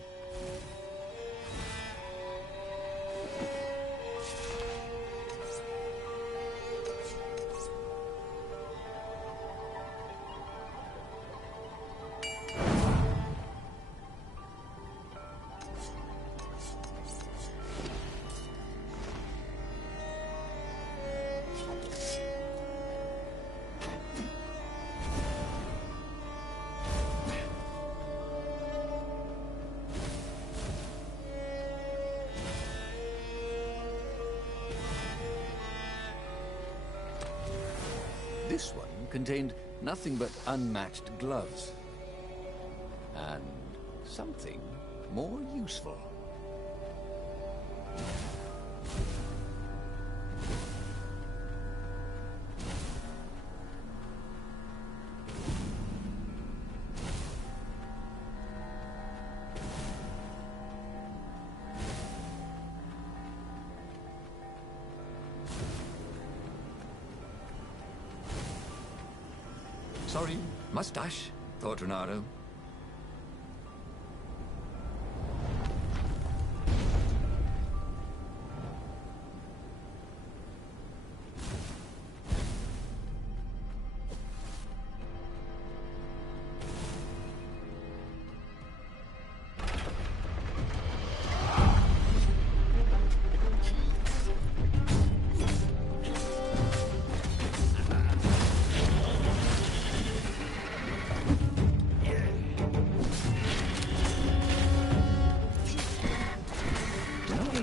This one contained nothing but unmatched gloves. And something more useful. Sorry, mustache, thought Bernardo.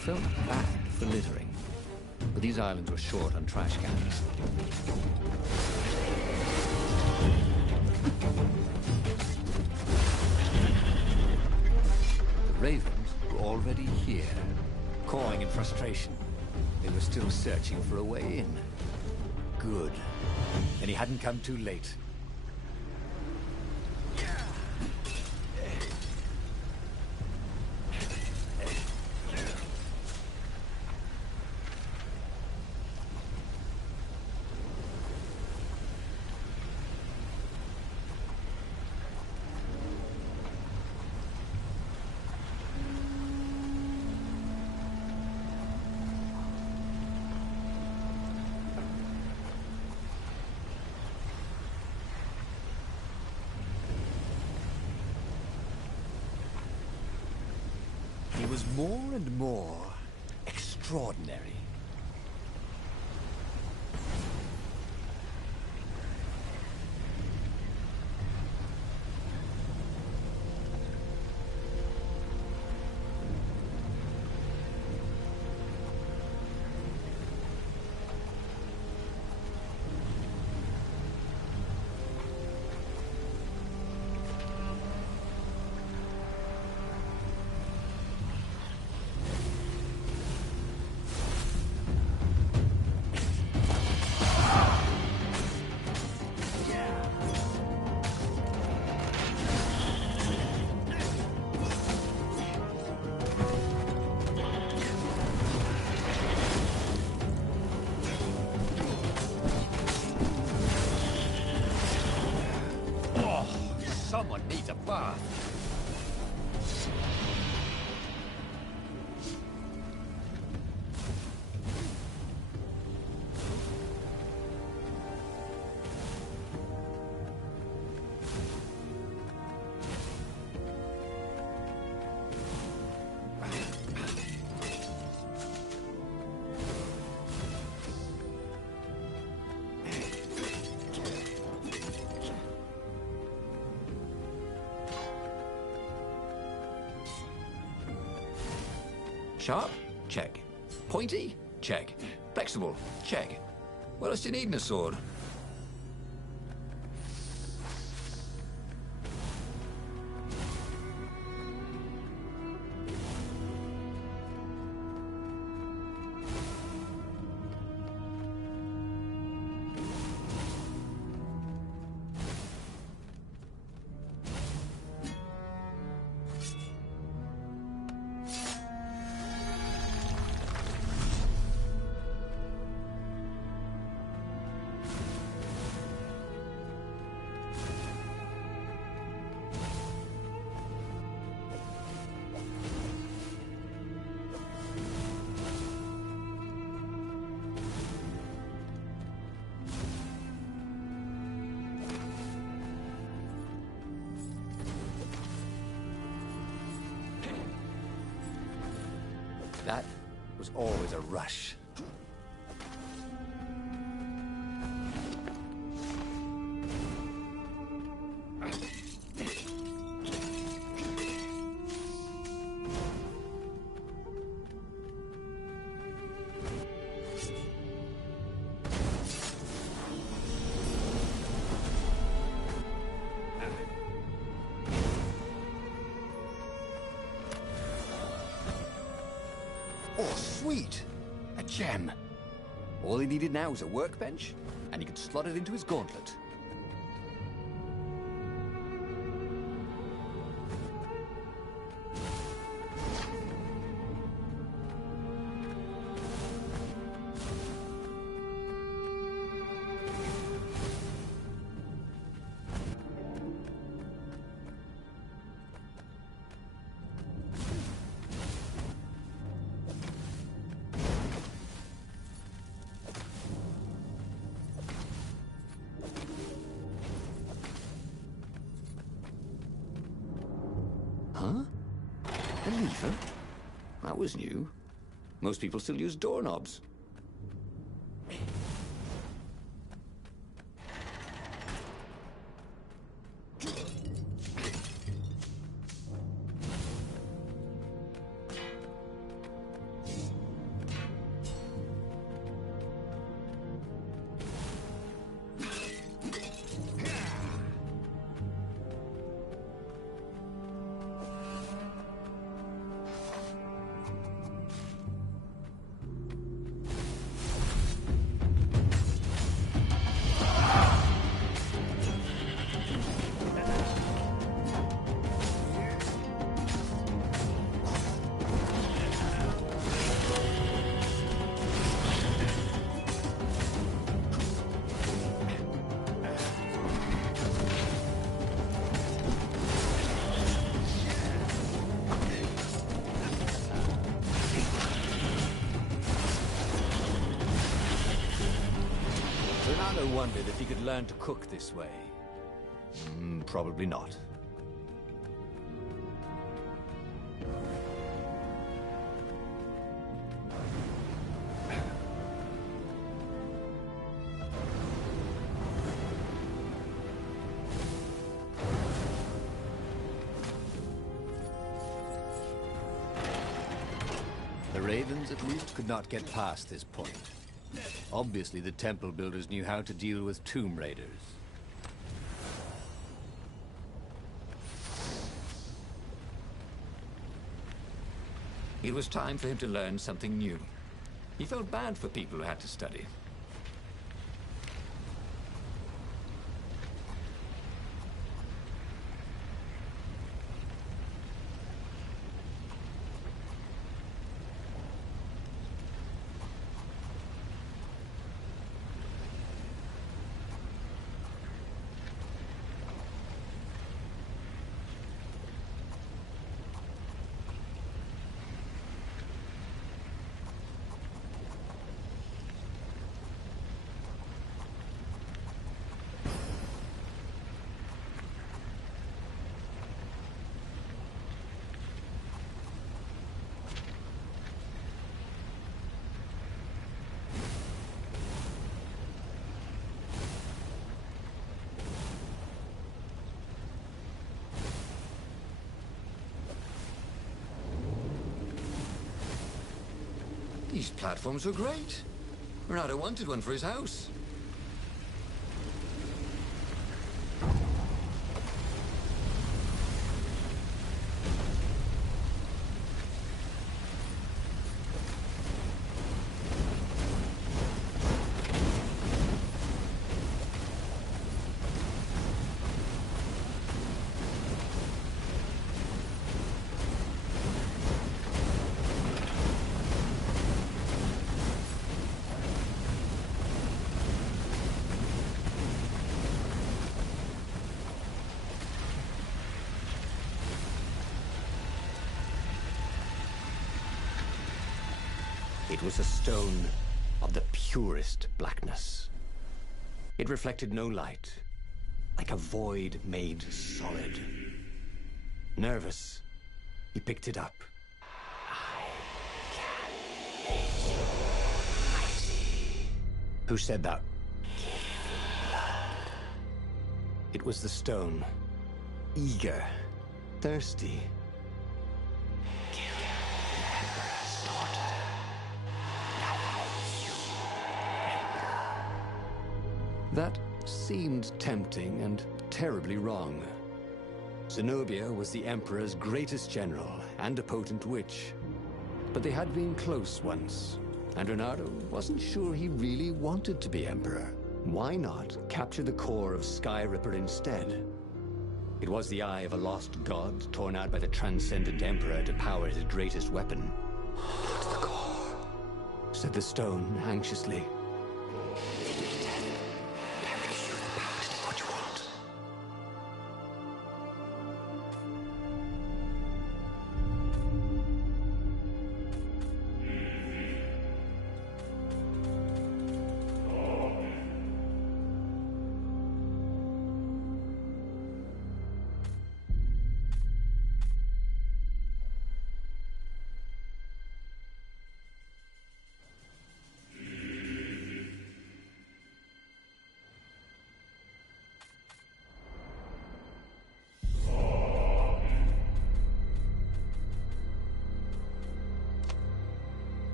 Felt bad for littering, but these islands were short on trash cans. The ravens were already here, cawing in frustration. They were still searching for a way in. Good. And he hadn't come too late. He was more and more extraordinary. Needs a bath. Sharp? Check. Pointy? Check. Flexible? Check. What else do you need in a sword? That was always a rush. Oh, sweet! A gem. All he needed now was a workbench, and he could slot it into his gauntlet. Huh? A lever? That was new. Most people still use doorknobs. Fernando wondered if he could learn to cook this way. Probably not. The Ravens, at least, could not get past this point. Obviously, the temple builders knew how to deal with tomb raiders. It was time for him to learn something new. He felt bad for people who had to study. These platforms were great. Renato wanted one for his house. It was a stone of the purest blackness. It reflected no light, like a void made solid. Nervous, he picked it up. I can make you mighty. Who said that? Give me blood. It was the stone, eager, thirsty. That seemed tempting and terribly wrong. Zenobia was the Emperor's greatest general and a potent witch. But they had been close once, and Renato wasn't sure he really wanted to be Emperor. Why not capture the core of Skyripper instead? It was the eye of a lost god torn out by the transcendent Emperor to power his greatest weapon. "What's the core?" said the stone anxiously.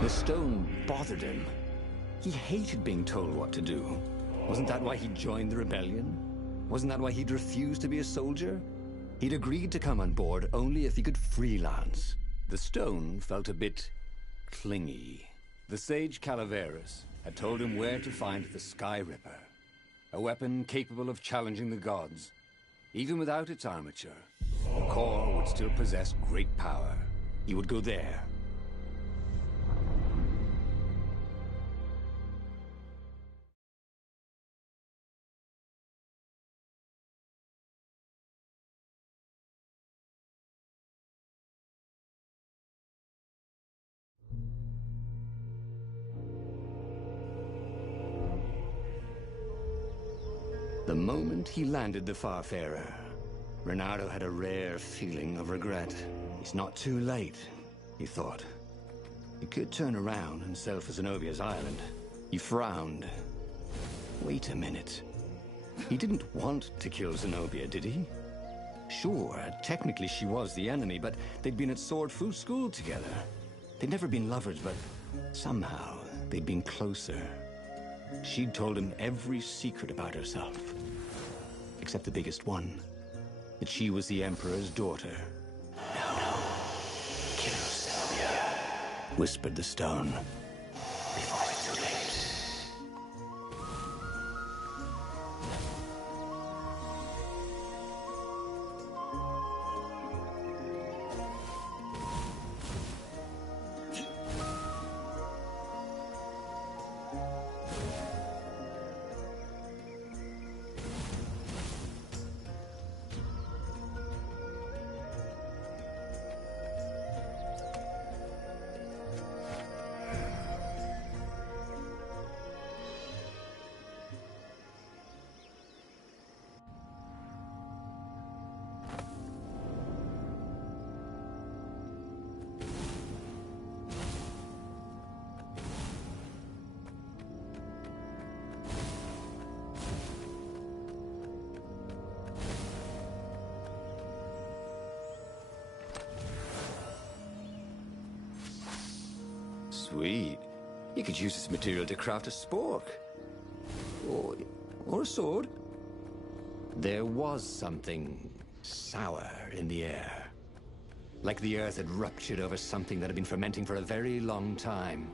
The stone bothered him. He hated being told what to do. Wasn't that why he joined the rebellion? Wasn't that why he'd refused to be a soldier? He'd agreed to come on board only if he could freelance. The stone felt a bit clingy. The sage Calaveras had told him where to find the Skyripper, a weapon capable of challenging the gods. Even without its armature, the core would still possess great power. He would go there. The moment he landed the Farfarer, Renato had a rare feeling of regret. It's not too late, he thought. He could turn around and sail for Zenobia's island. He frowned. Wait a minute. He didn't want to kill Zenobia, did he? Sure, technically she was the enemy, but they'd been at Sword Fu school together. They'd never been lovers, but somehow they'd been closer. She'd told him every secret about herself, except the biggest one, that she was the Emperor's daughter. No, kill Zenobia, whispered the stone, before it's too late. Sweet. You could use this material to craft a spork. Or a sword. There was something sour in the air. Like the earth had ruptured over something that had been fermenting for a very long time.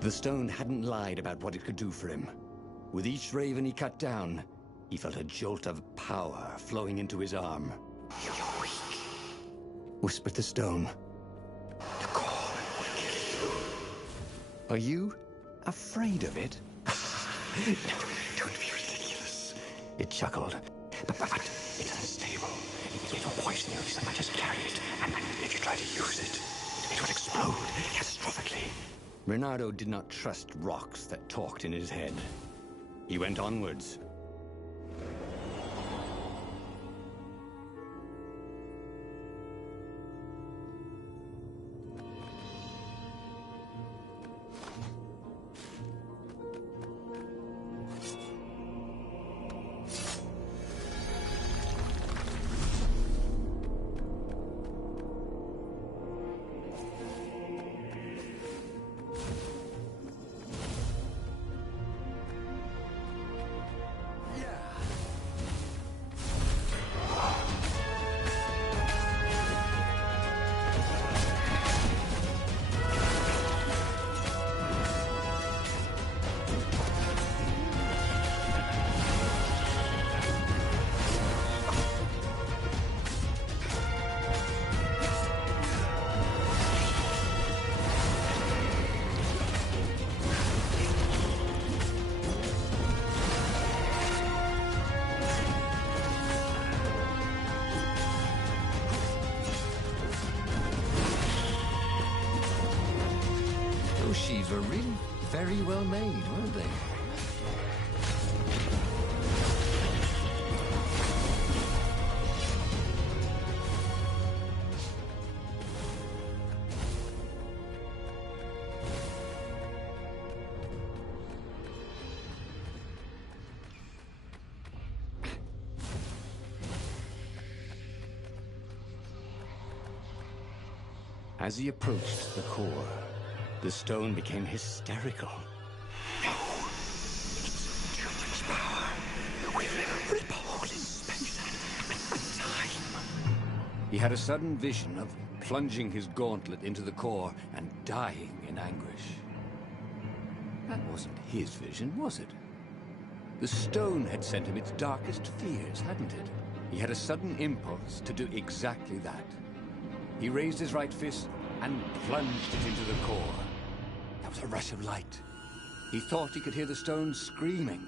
The stone hadn't lied about what it could do for him. With each raven he cut down, he felt a jolt of power flowing into his arm. You're weak, whispered the stone. The call will kill you. Are you afraid of it? No, don't be ridiculous. It chuckled. But it's unstable. It will poison you so much as carry it. And if you try to use it, it will explode catastrophically. Reynardo did not trust rocks that talked in his head. He went onwards. Those sheaves were really very well made, weren't they? As he approached the core, the stone became hysterical. No! It's too much power. We'll rip a hole in space and time. He had a sudden vision of plunging his gauntlet into the core and dying in anguish. That wasn't his vision, was it? The stone had sent him its darkest fears, hadn't it? He had a sudden impulse to do exactly that. He raised his right fist and plunged it into the core. There was a rush of light. He thought he could hear the stone screaming.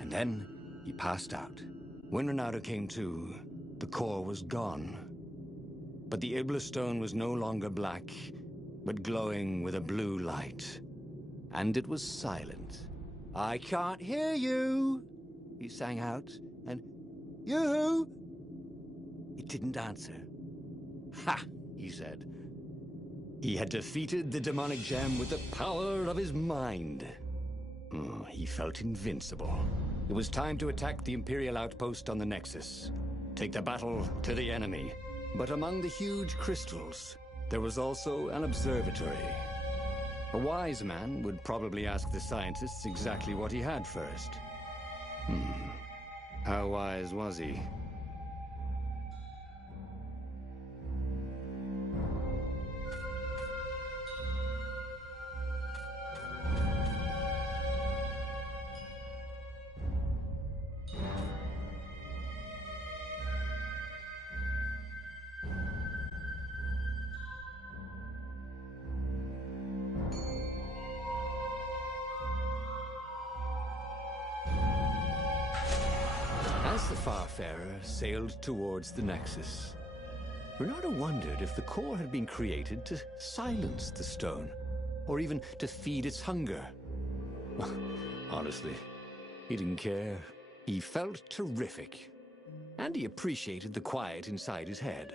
And then he passed out. When Renato came to, the core was gone. But the Iblis stone was no longer black, but glowing with a blue light. And it was silent. "I can't hear you," he sang out, and "You?" It didn't answer. "Ha!" he said. He had defeated the demonic gem with the power of his mind. He felt invincible. It was time to attack the Imperial outpost on the Nexus. Take the battle to the enemy. But among the huge crystals, there was also an observatory. A wise man would probably ask the scientists exactly what he had first. How wise was he? As the Farfarer sailed towards the Nexus, Renato wondered if the core had been created to silence the stone, or even to feed its hunger. Honestly, he didn't care. He felt terrific, and he appreciated the quiet inside his head.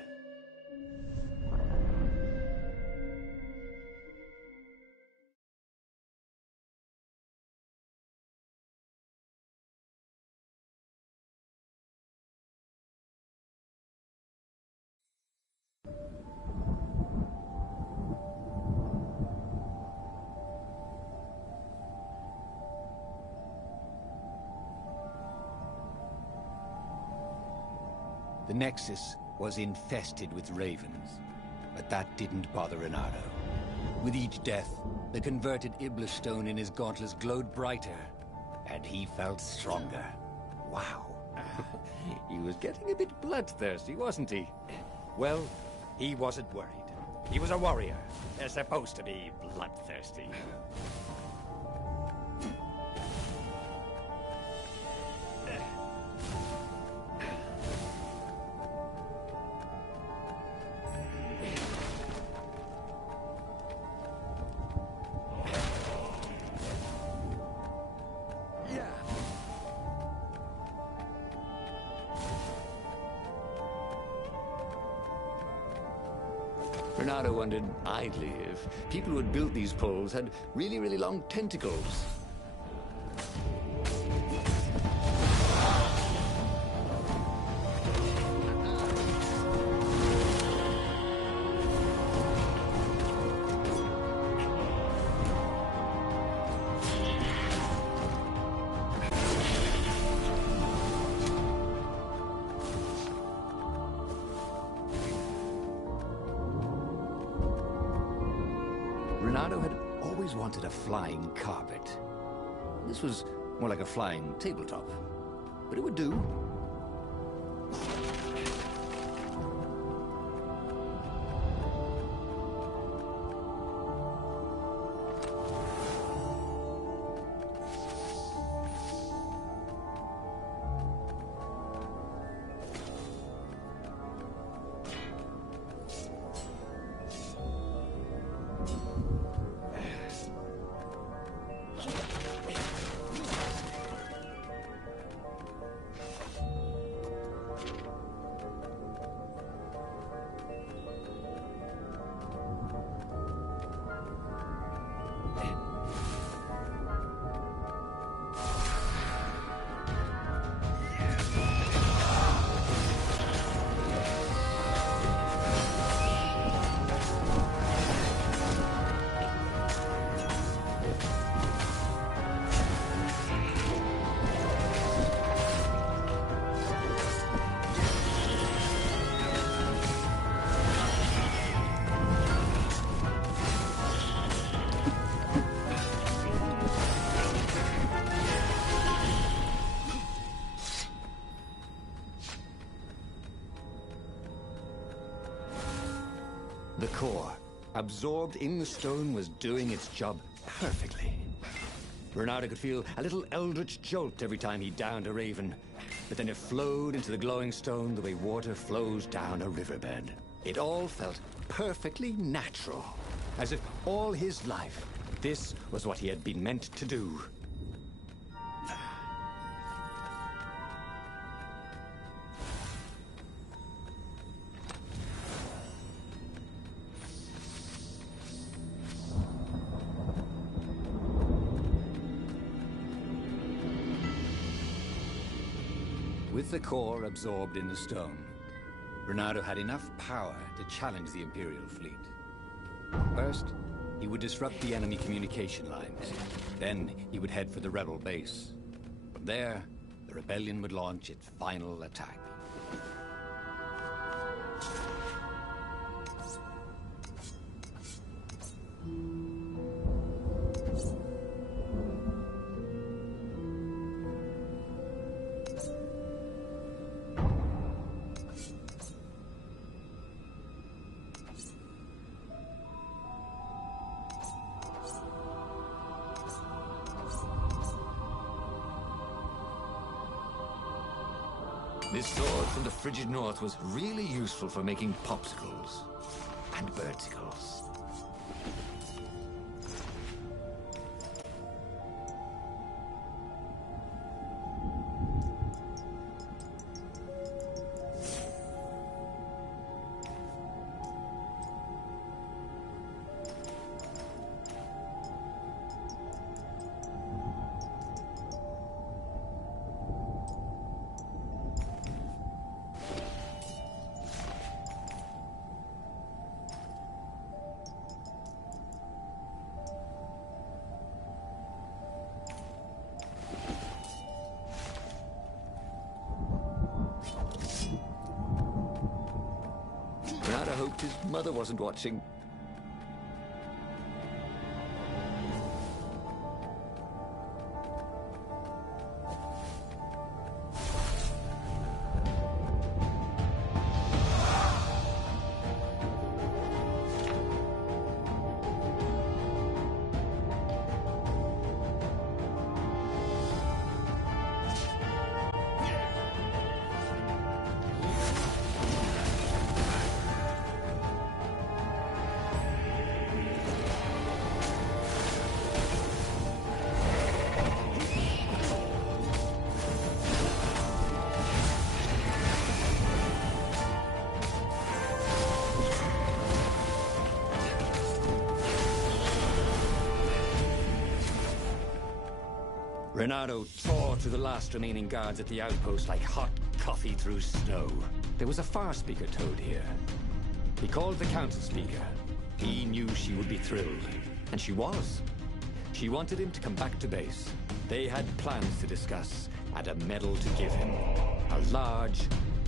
The Nexus was infested with ravens, but that didn't bother Renato. With each death, the converted Iblis stone in his gauntlets glowed brighter, and he felt stronger. Wow. He was getting a bit bloodthirsty, wasn't he? Well, he wasn't worried. He was a warrior. They're supposed to be bloodthirsty. Renato wondered idly if people who had built these poles had really, really long tentacles. Renato had always wanted a flying carpet. This was more like a flying tabletop, but it would do. absorbed in the stone, was doing its job perfectly. Bernardo could feel a little eldritch jolt every time he downed a raven, but then it flowed into the glowing stone the way water flows down a riverbed. It all felt perfectly natural, as if all his life, this was what he had been meant to do. With the core absorbed in the stone, Bernardo had enough power to challenge the Imperial fleet. First, he would disrupt the enemy communication lines. Then he would head for the rebel base. From there, the rebellion would launch its final attack. This sword from the frigid north was really useful for making popsicles and birdicles. Bernardo hoped his mother wasn't watching. Bernardo tore to the last remaining guards at the outpost like hot coffee through snow. There was a far speaker toad here. He called the council speaker. He knew she would be thrilled. And she was. She wanted him to come back to base. They had plans to discuss and a medal to give him. A large,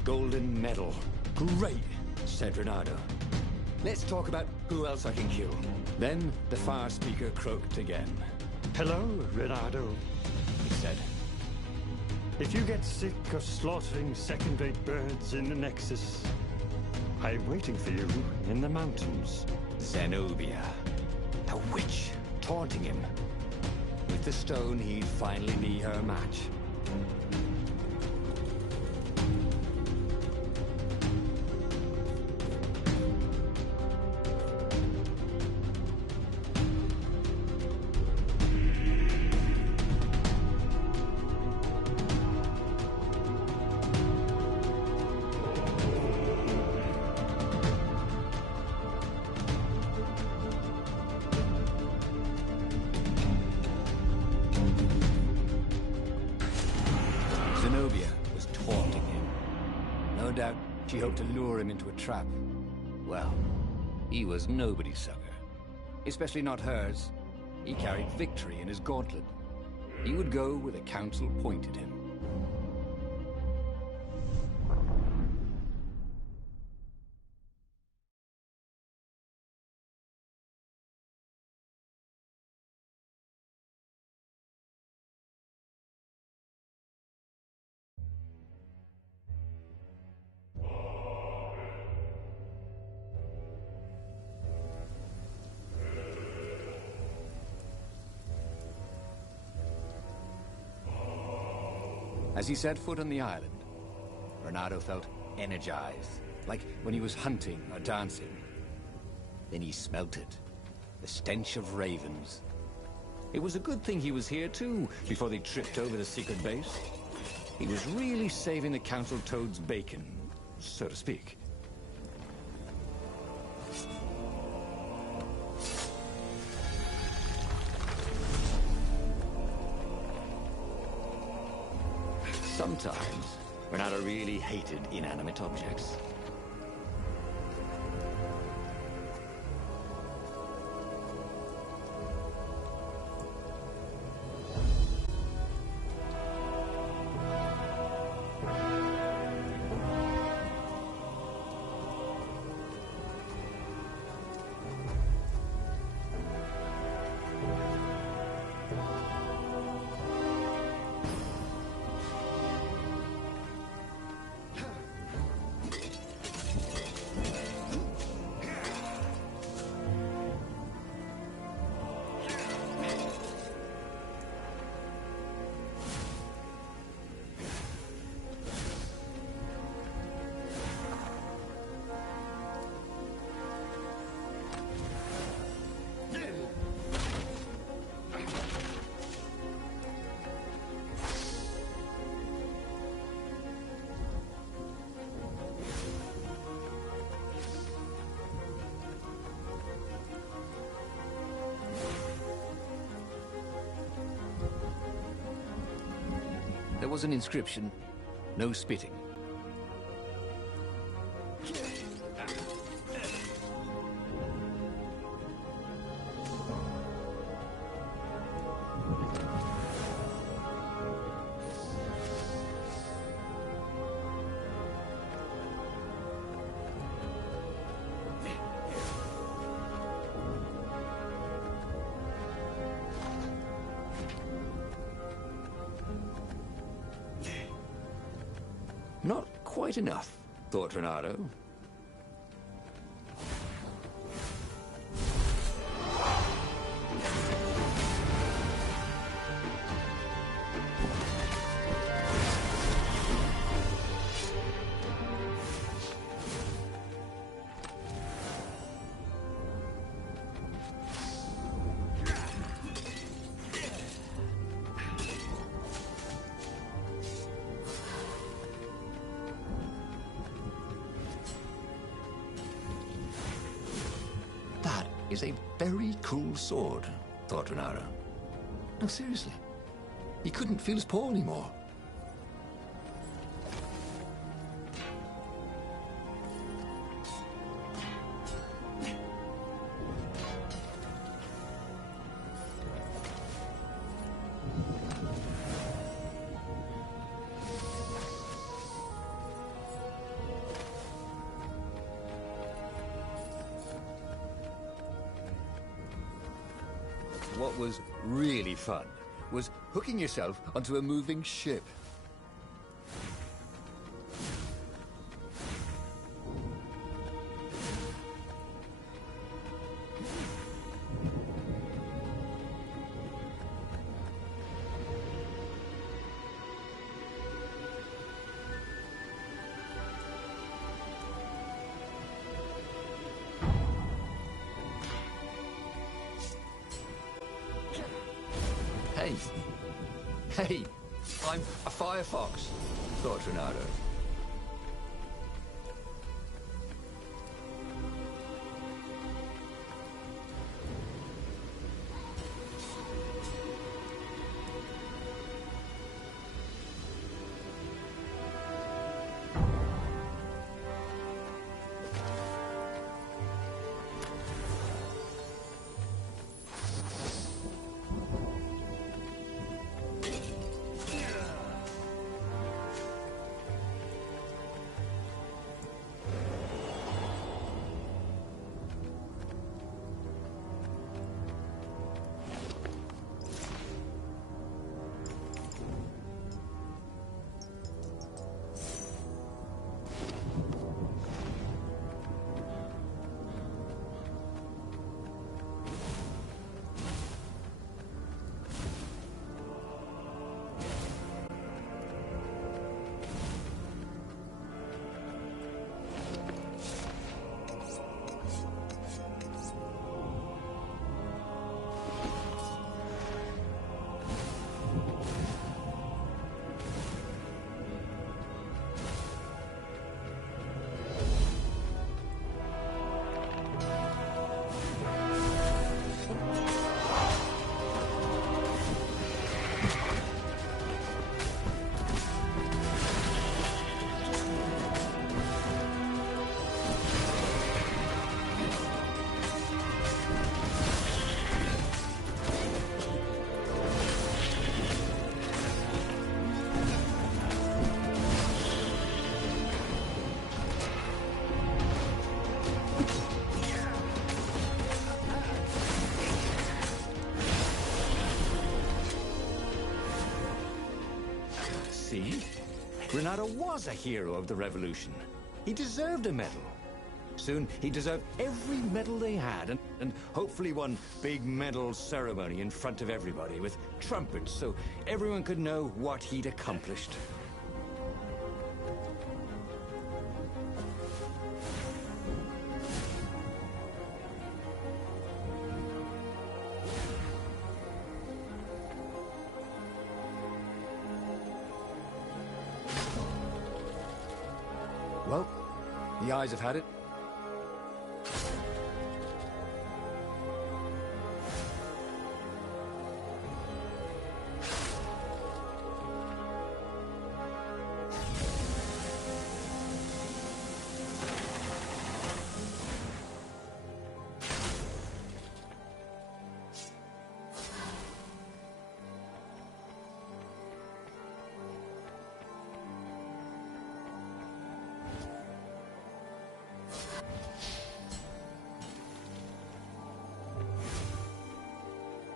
golden medal. Great, said Bernardo. Let's talk about who else I can kill. Then the far speaker croaked again. Hello, Reynardo, He said. If you get sick of slaughtering second-rate birds in the Nexus, I'm waiting for you in the mountains. Zenobia, the witch, taunting him. With the stone, he'd finally be her match. Zenobia was taunting him. No doubt she hoped to lure him into a trap. Well, he was nobody's sucker. Especially not hers. He carried victory in his gauntlet. He would go where the council pointed him. As he set foot on the island, Renato felt energized, like when he was hunting or dancing. Then he smelt it, the stench of ravens. It was a good thing he was here too, before they tripped over the secret base. He was really saving the Council Toad's bacon, so to speak. Sometimes, Renato really hated inanimate objects. There was an inscription, no spitting. Not quite enough, thought Renato. Is a very cool sword, thought Renato. No, seriously. He couldn't feel his paw anymore. What was really fun was hooking yourself onto a moving ship. Hey, I'm a firefox, thought Renato. see? Renato was a hero of the revolution. He deserved a medal. Soon, he deserved every medal they had, and hopefully one big medal ceremony in front of everybody with trumpets so everyone could know what he'd accomplished. Well, the eyes have had it.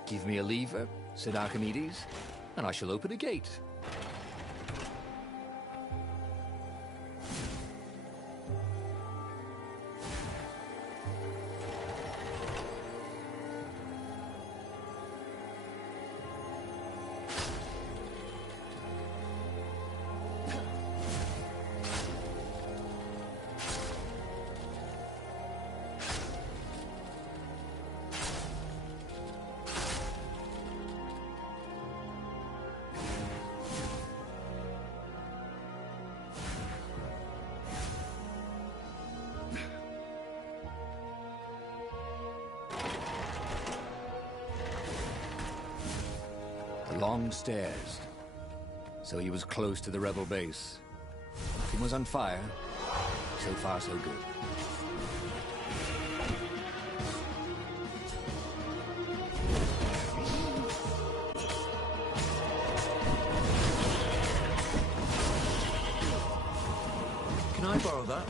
Give me a lever, said Archimedes, and I shall open a gate. Long stairs. So he was close to the rebel base. Nothing was on fire. So far, so good. Can I borrow that?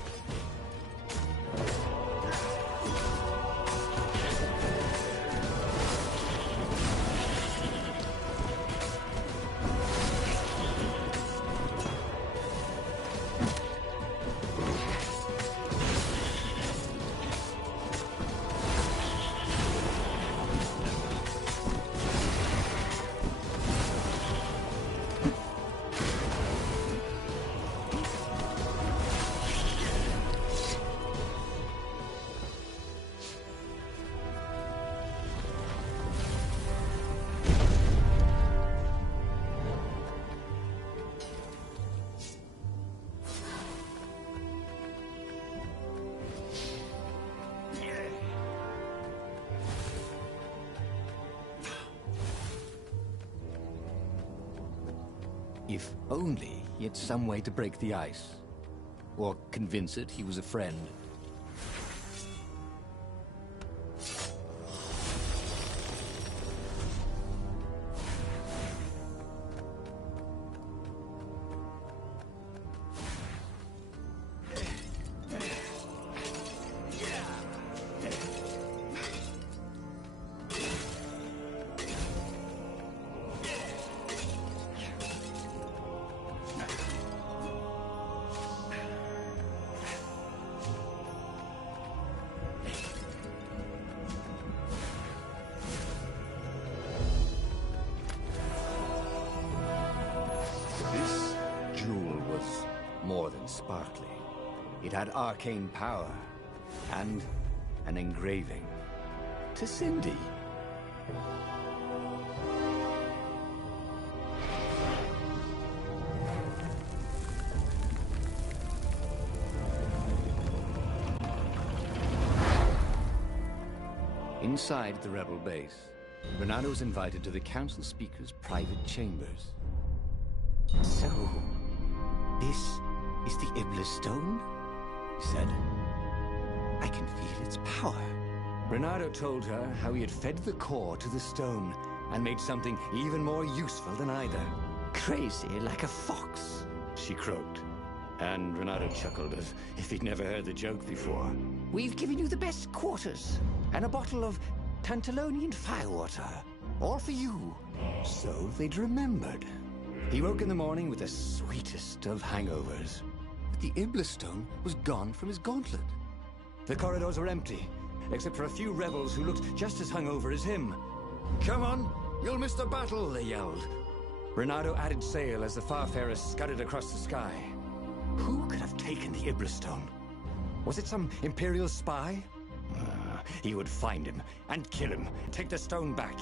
If only he had some way to break the ice. Or convince it he was a friend. More than sparkly. It had arcane power and an engraving. To Cindy. Inside the rebel base, Renato was invited to the council speaker's private chambers. So, this is the Iblis stone? He said. I can feel its power. Renato told her how he had fed the core to the stone and made something even more useful than either. Crazy like a fox, she croaked. And Renato chuckled as if he'd never heard the joke before. We've given you the best quarters and a bottle of Tantalonian firewater. All for you. So they'd remembered. He woke in the morning with the sweetest of hangovers. But the Iblistone was gone from his gauntlet. The corridors were empty, except for a few rebels who looked just as hungover as him. Come on, you'll miss the battle, they yelled. Renato added sail as the Farfarers scudded across the sky. Who could have taken the Iblistone? Was it some Imperial spy? He would find him and kill him, take the stone back.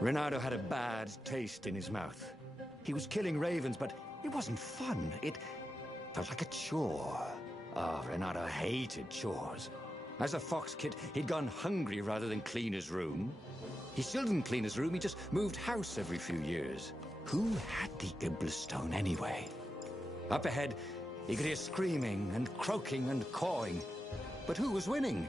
Renato had a bad taste in his mouth. He was killing ravens, but it wasn't fun. It felt like a chore. Oh, Renato hated chores. As a fox kid, he'd gone hungry rather than clean his room. He still didn't clean his room, he just moved house every few years. Who had the Iblistone anyway? Up ahead, he could hear screaming and croaking and cawing. But who was winning?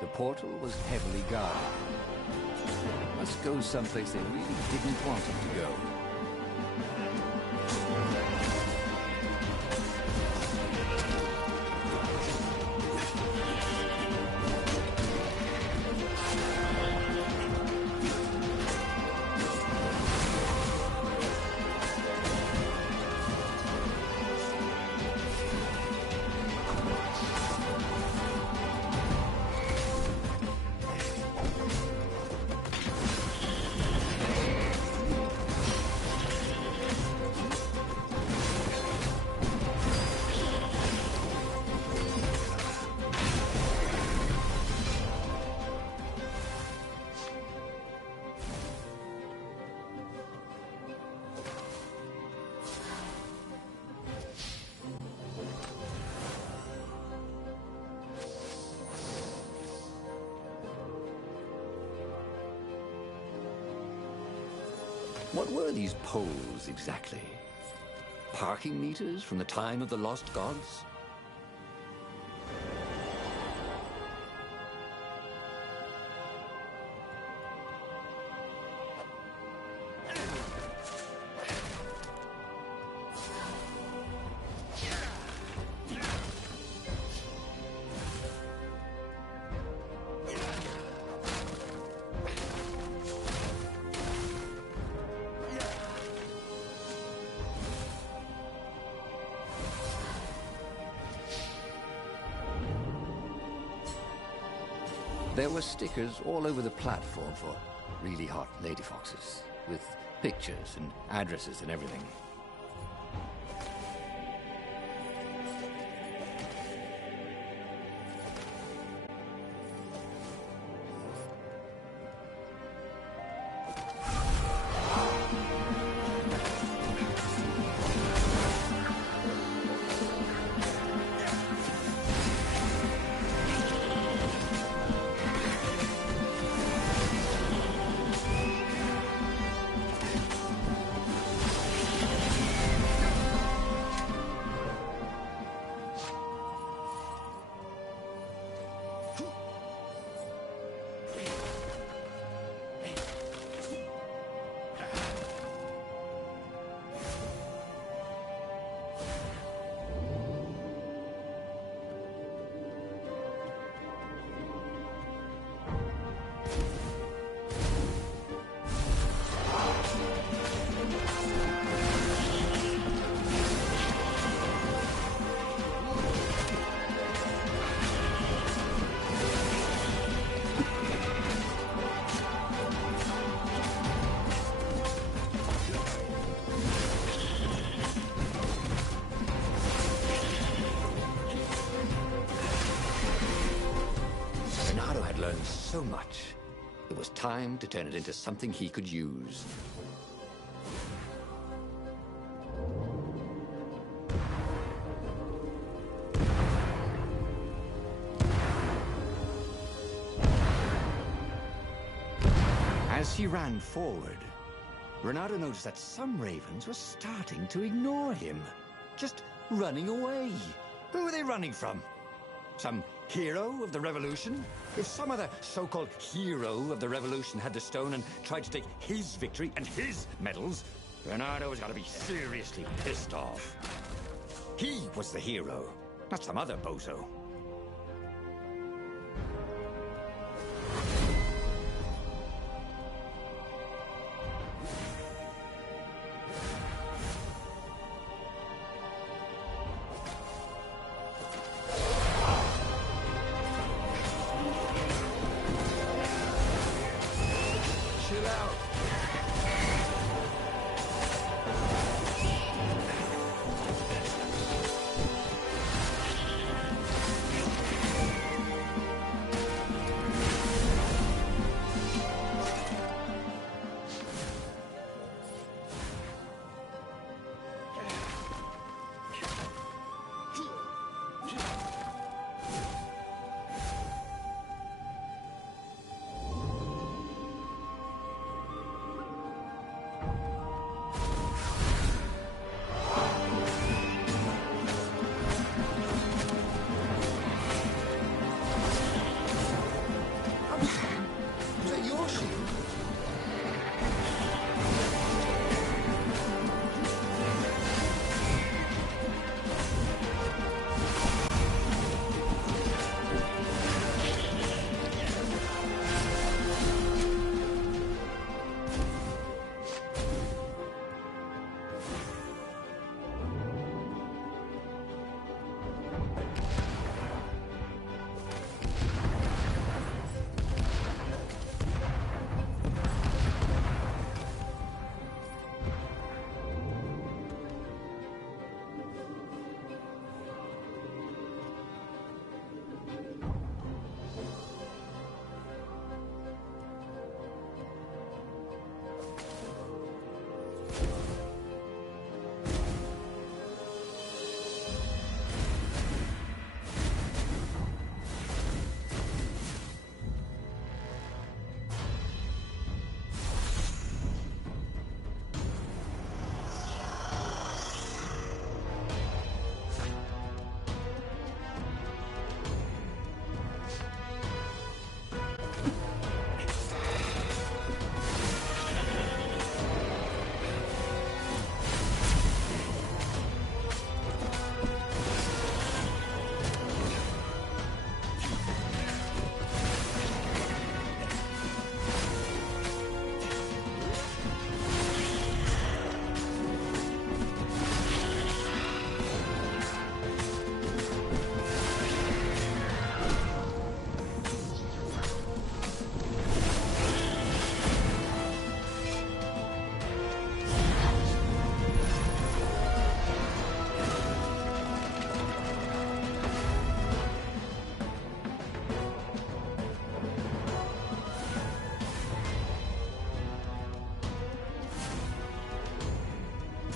The portal was heavily guarded. Must go someplace they really didn't want him to go. What were these poles, exactly? Parking meters from the time of the lost gods? There were stickers all over the platform for really hot lady foxes, with pictures and addresses and everything. had learned so much. It was time to turn it into something he could use. As he ran forward, Renato noticed that some ravens were starting to ignore him. Just running away. Who were they running from? Some hero of the revolution? If some other so-called hero of the revolution had the stone and tried to take his victory and his medals, Renato was gonna be seriously pissed off. He was the hero, not some other bozo.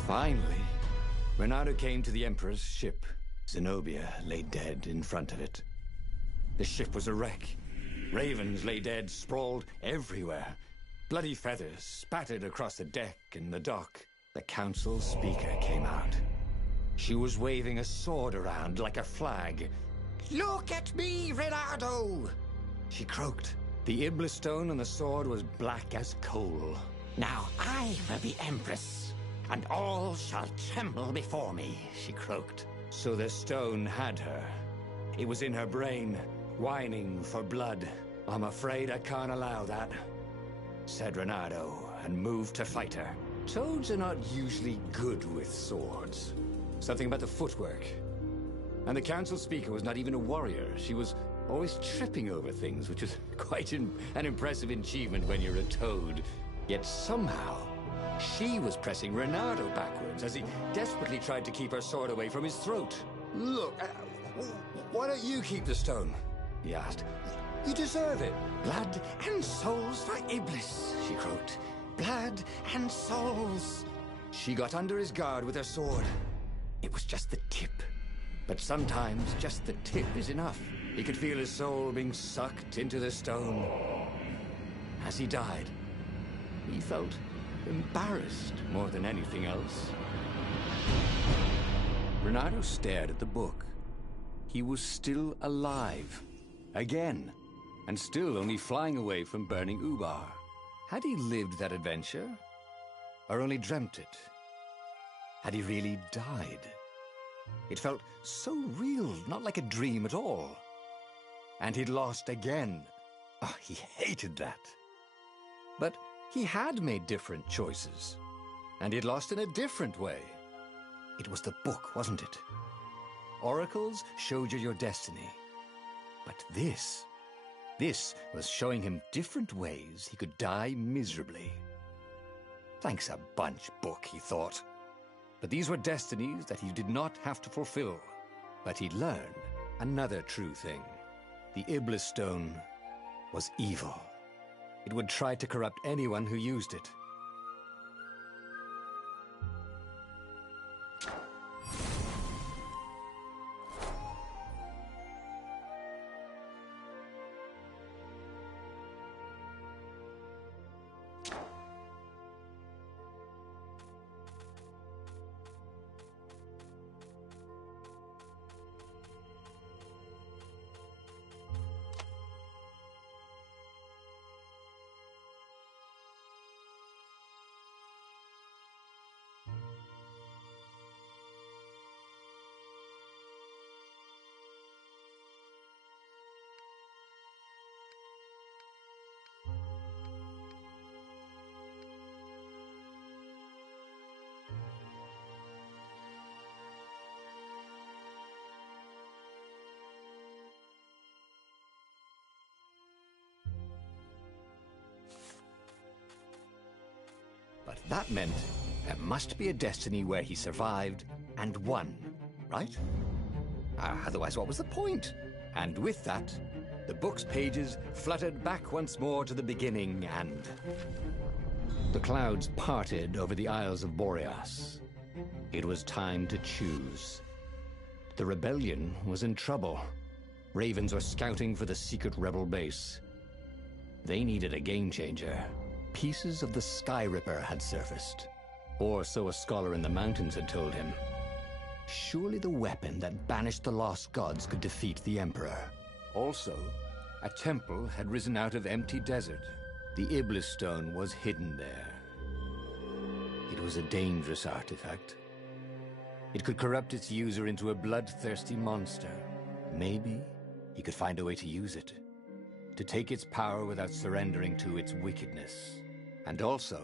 Finally, Renato came to the Emperor's ship. Zenobia lay dead in front of it. The ship was a wreck. Ravens lay dead, sprawled everywhere. Bloody feathers spattered across the deck and the dock. The council speaker came out. She was waving a sword around like a flag. "Look at me, Renato!" She croaked. The Iblis stone on the sword was black as coal. "Now I will be Empress, and all shall tremble before me," she croaked. So the stone had her. It was in her brain, whining for blood. "I'm afraid I can't allow that," said Renato, and moved to fight her. Toads are not usually good with swords. Something about the footwork. And the council speaker was not even a warrior. She was always tripping over things, which is quite an impressive achievement when you're a toad. Yet somehow, she was pressing Renato backwards as he desperately tried to keep her sword away from his throat. "Look, why don't you keep the stone? he asked. You deserve it. Blood and souls for Iblis, she croaked. Blood and souls. She got under his guard with her sword. It was just the tip. But sometimes just the tip is enough. He could feel his soul being sucked into the stone. As he died, he felt embarrassed more than anything else. Renato stared at the book. He was still alive. Again. And still only flying away from burning Ubar. Had he lived that adventure? Or only dreamt it? Had he really died? It felt so real, not like a dream at all. And he'd lost again. Oh, he hated that. But he had made different choices. And he'd lost in a different way. It was the book, wasn't it? Oracles showed you your destiny. But this was showing him different ways he could die miserably. Thanks a bunch, book, he thought. But these were destinies that he did not have to fulfill. But he'd learned another true thing. The Iblis Stone was evil. It would try to corrupt anyone who used it. But that meant there must be a destiny where he survived and won, right? Otherwise, what was the point? And with that, the book's pages fluttered back once more to the beginning, and the clouds parted over the Isles of Boreas. It was time to choose. The rebellion was in trouble. Ravens were scouting for the secret rebel base. They needed a game changer. Pieces of the Sky Ripper had surfaced. Or so a scholar in the mountains had told him. Surely the weapon that banished the lost gods could defeat the Emperor. Also, a temple had risen out of empty desert. The Iblis Stone was hidden there. It was a dangerous artifact. It could corrupt its user into a bloodthirsty monster. Maybe he could find a way to use it. To take its power without surrendering to its wickedness. And also,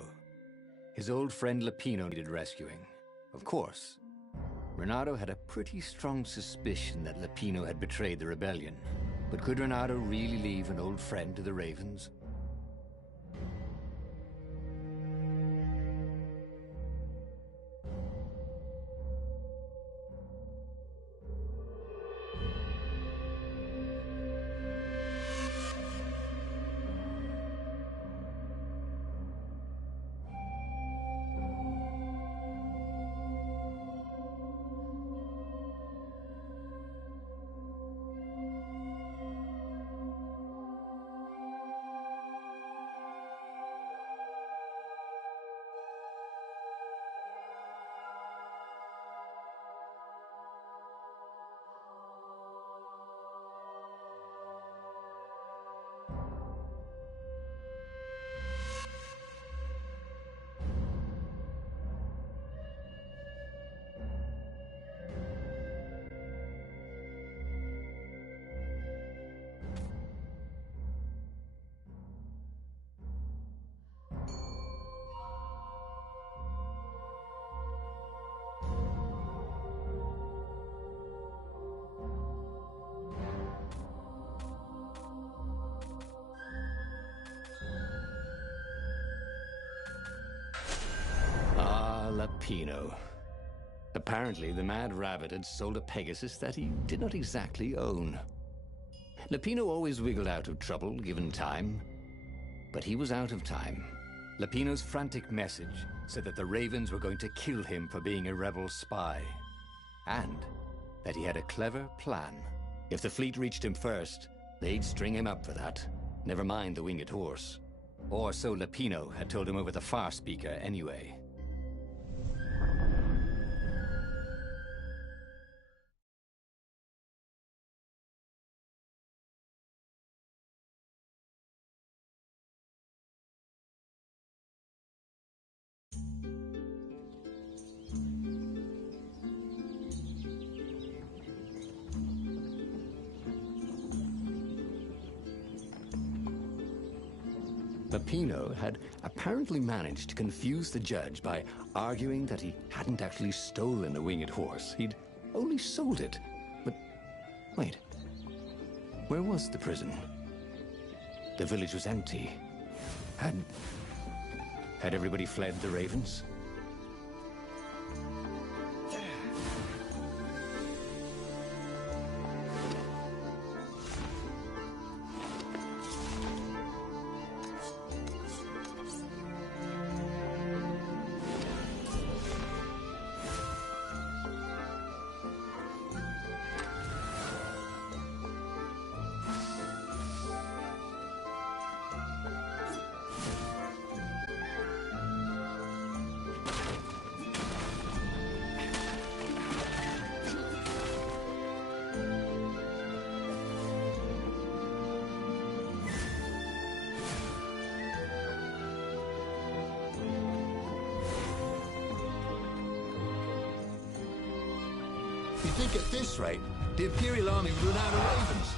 his old friend Lapino needed rescuing. Of course, Renato had a pretty strong suspicion that Lapino had betrayed the rebellion. But could Renato really leave an old friend to the Ravens? Lapino. Apparently, the Mad Rabbit had sold a Pegasus that he did not exactly own. Lapino always wiggled out of trouble, given time. But he was out of time. Lapino's frantic message said that the Ravens were going to kill him for being a rebel spy. And that he had a clever plan. If the fleet reached him first, they'd string him up for that. Never mind the winged horse. Or so Lapino had told him over the far speaker anyway. Lapino had apparently managed to confuse the judge by arguing that he hadn't actually stolen a winged horse. He'd only sold it. But wait, where was the prison? The village was empty. Had everybody fled the Ravens? You think at this rate, the Imperial Army would run out of Ravens?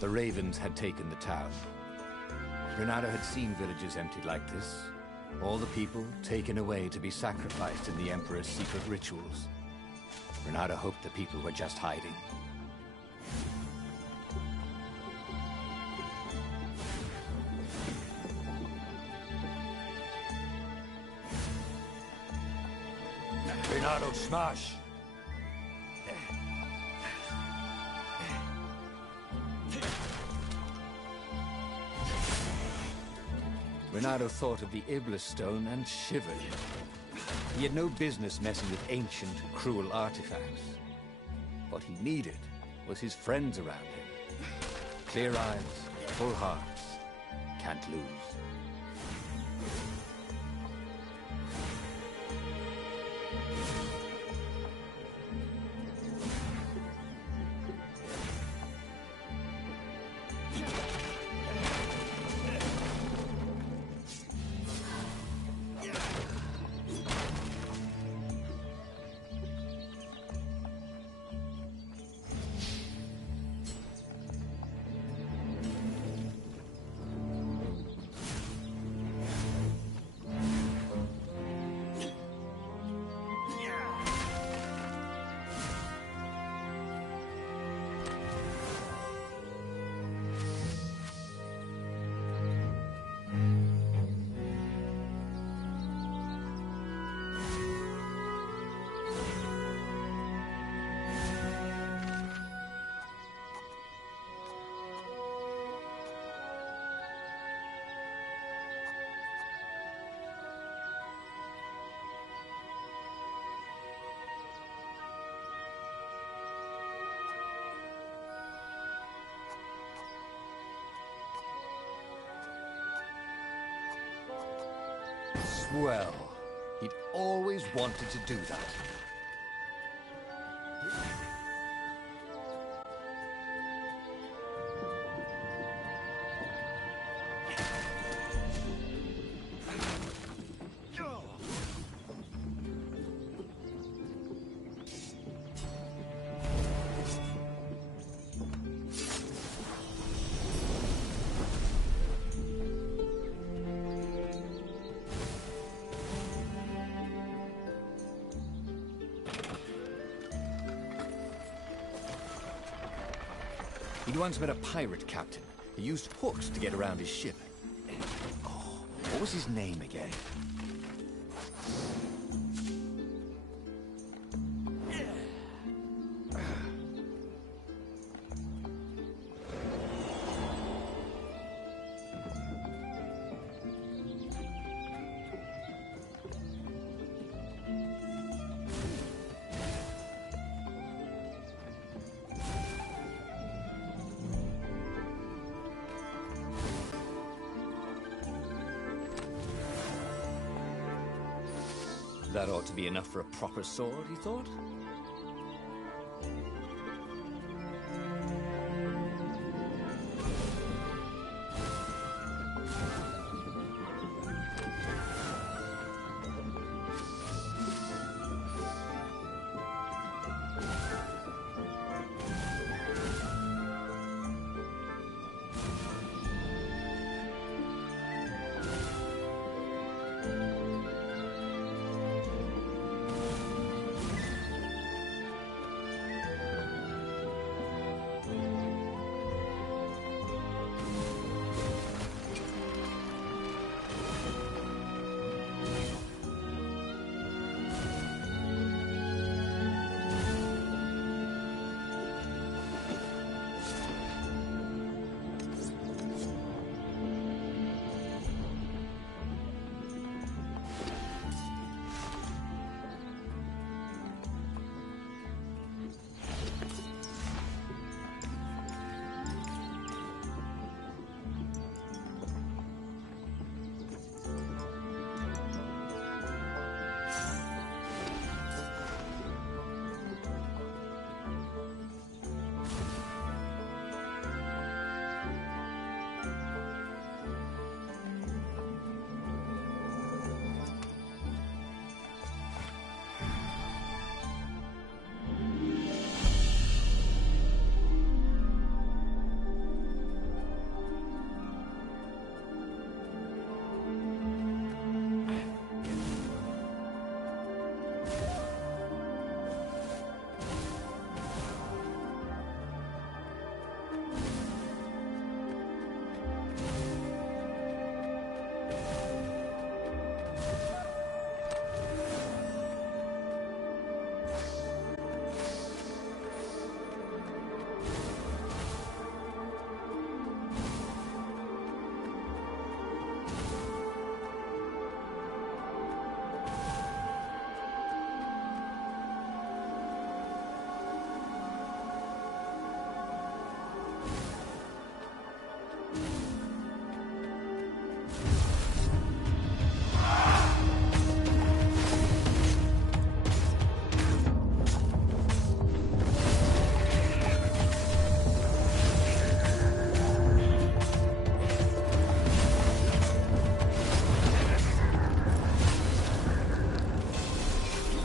The Ravens had taken the town. Renato had seen villages emptied like this. All the people taken away to be sacrificed in the Emperor's secret rituals. Renato hoped the people were just hiding. Renato, smash! Renato thought of the Iblis stone and shivered. He had no business messing with ancient, cruel artifacts. What he needed was his friends around him. Clear eyes, full hearts, can't lose. Swell. He'd always wanted to do that. He'd once met a pirate captain who used hooks to get around his ship. Oh, what was his name again? That ought to be enough for a proper sword, he thought.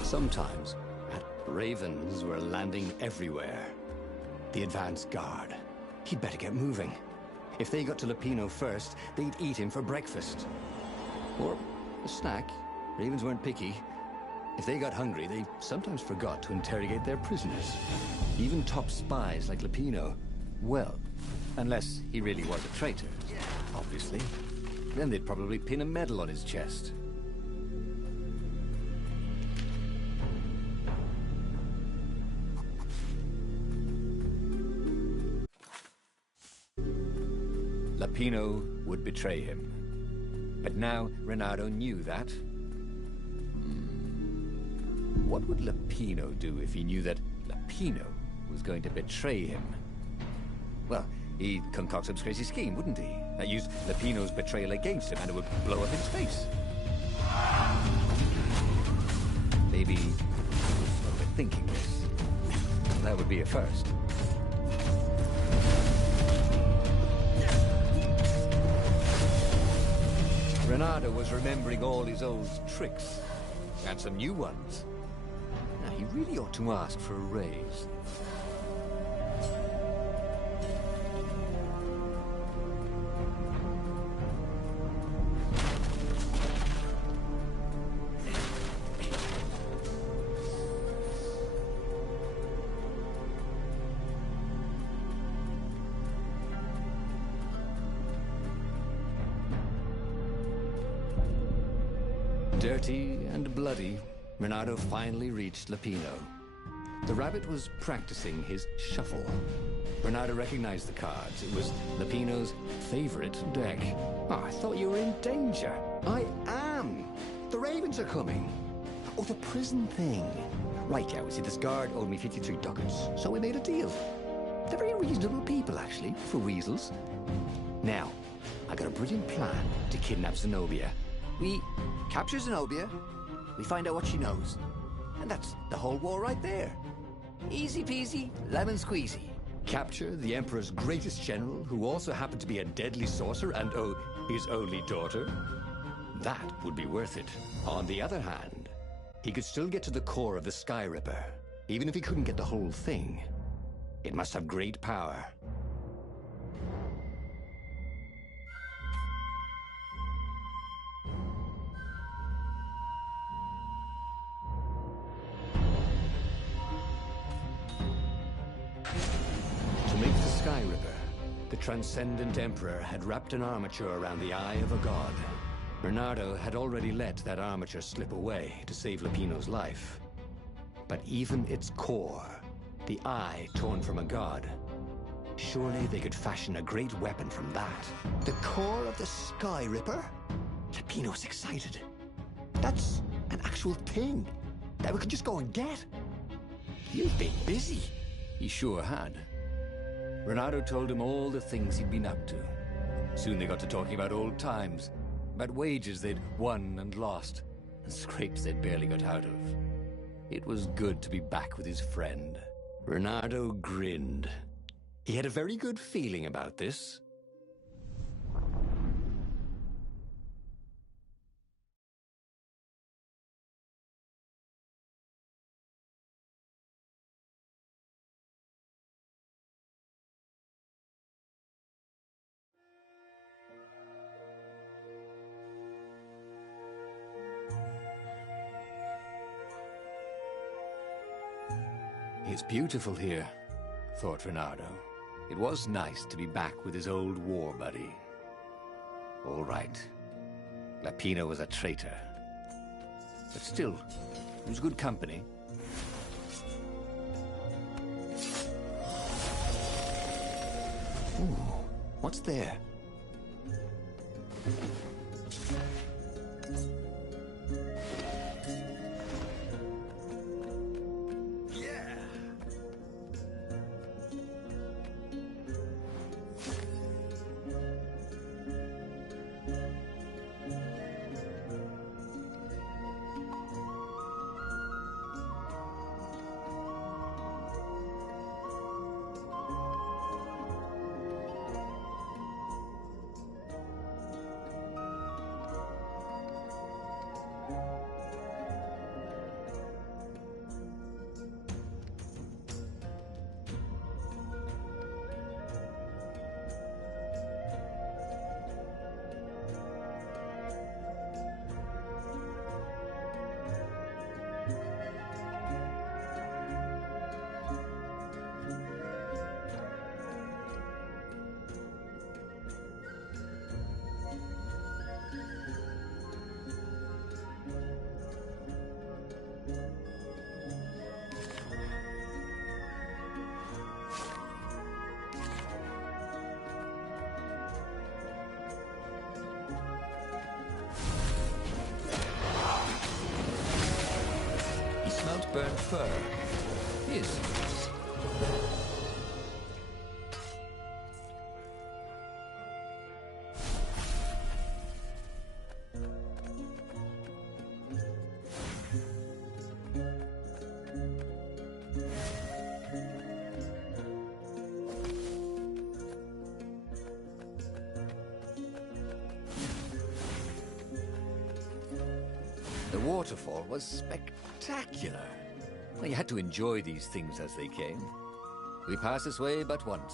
Sometimes, ravens were landing everywhere. The advance guard. He'd better get moving. If they got to Lupino first, they'd eat him for breakfast. Or a snack. Ravens weren't picky. If they got hungry, they sometimes forgot to interrogate their prisoners. Even top spies like Lupino. Well, unless he really was a traitor, obviously. Then they'd probably pin a medal on his chest. Lupino would betray him. But now Reynardo knew that. What would Lupino do if he knew that Lupino was going to betray him? Well, he'd concoct some crazy scheme, wouldn't he? That used Lupino's betrayal against him and it would blow up his face. Maybe he was overthinking this. That would be a first. Reynardo was remembering all his old tricks, and some new ones. Now, he really ought to ask for a raise. Dirty and bloody, Renato finally reached Lapino. The rabbit was practicing his shuffle. Renato recognized the cards. It was Lapino's favorite deck. Oh, I thought you were in danger. I am. The ravens are coming. Oh, the prison thing. Right, yeah, see, this guard owed me 53 ducats, so we made a deal. They're very reasonable people, actually, for weasels. Now, I got a brilliant plan to kidnap Zenobia. We capture Zenobia, we find out what she knows, and that's the whole war right there. Easy peasy, lemon squeezy. Capture the Emperor's greatest general, who also happened to be a deadly sorcerer and, oh, his only daughter? That would be worth it. On the other hand, he could still get to the core of the Sky Ripper, even if he couldn't get the whole thing. It must have great power. To make the Sky Ripper, the Transcendent Emperor had wrapped an armature around the eye of a god. Bernardo had already let that armature slip away to save Lapino's life. But even its core, the eye torn from a god, surely they could fashion a great weapon from that. The core of the Sky Ripper? Lapino's excited. That's an actual thing that we could just go and get. You've been busy. He sure had. Renato told him all the things he'd been up to. Soon they got to talking about old times, about wages they'd won and lost, and scrapes they'd barely got out of. It was good to be back with his friend. Renato grinned. He had a very good feeling about this. It's beautiful here, thought Renato. It was nice to be back with his old war buddy. All right. Lapino was a traitor. But still, he was good company. Ooh, what's there? Burnt fur. His. The waterfall was spectacular. Well, you had to enjoy these things as they came. We pass this way but once,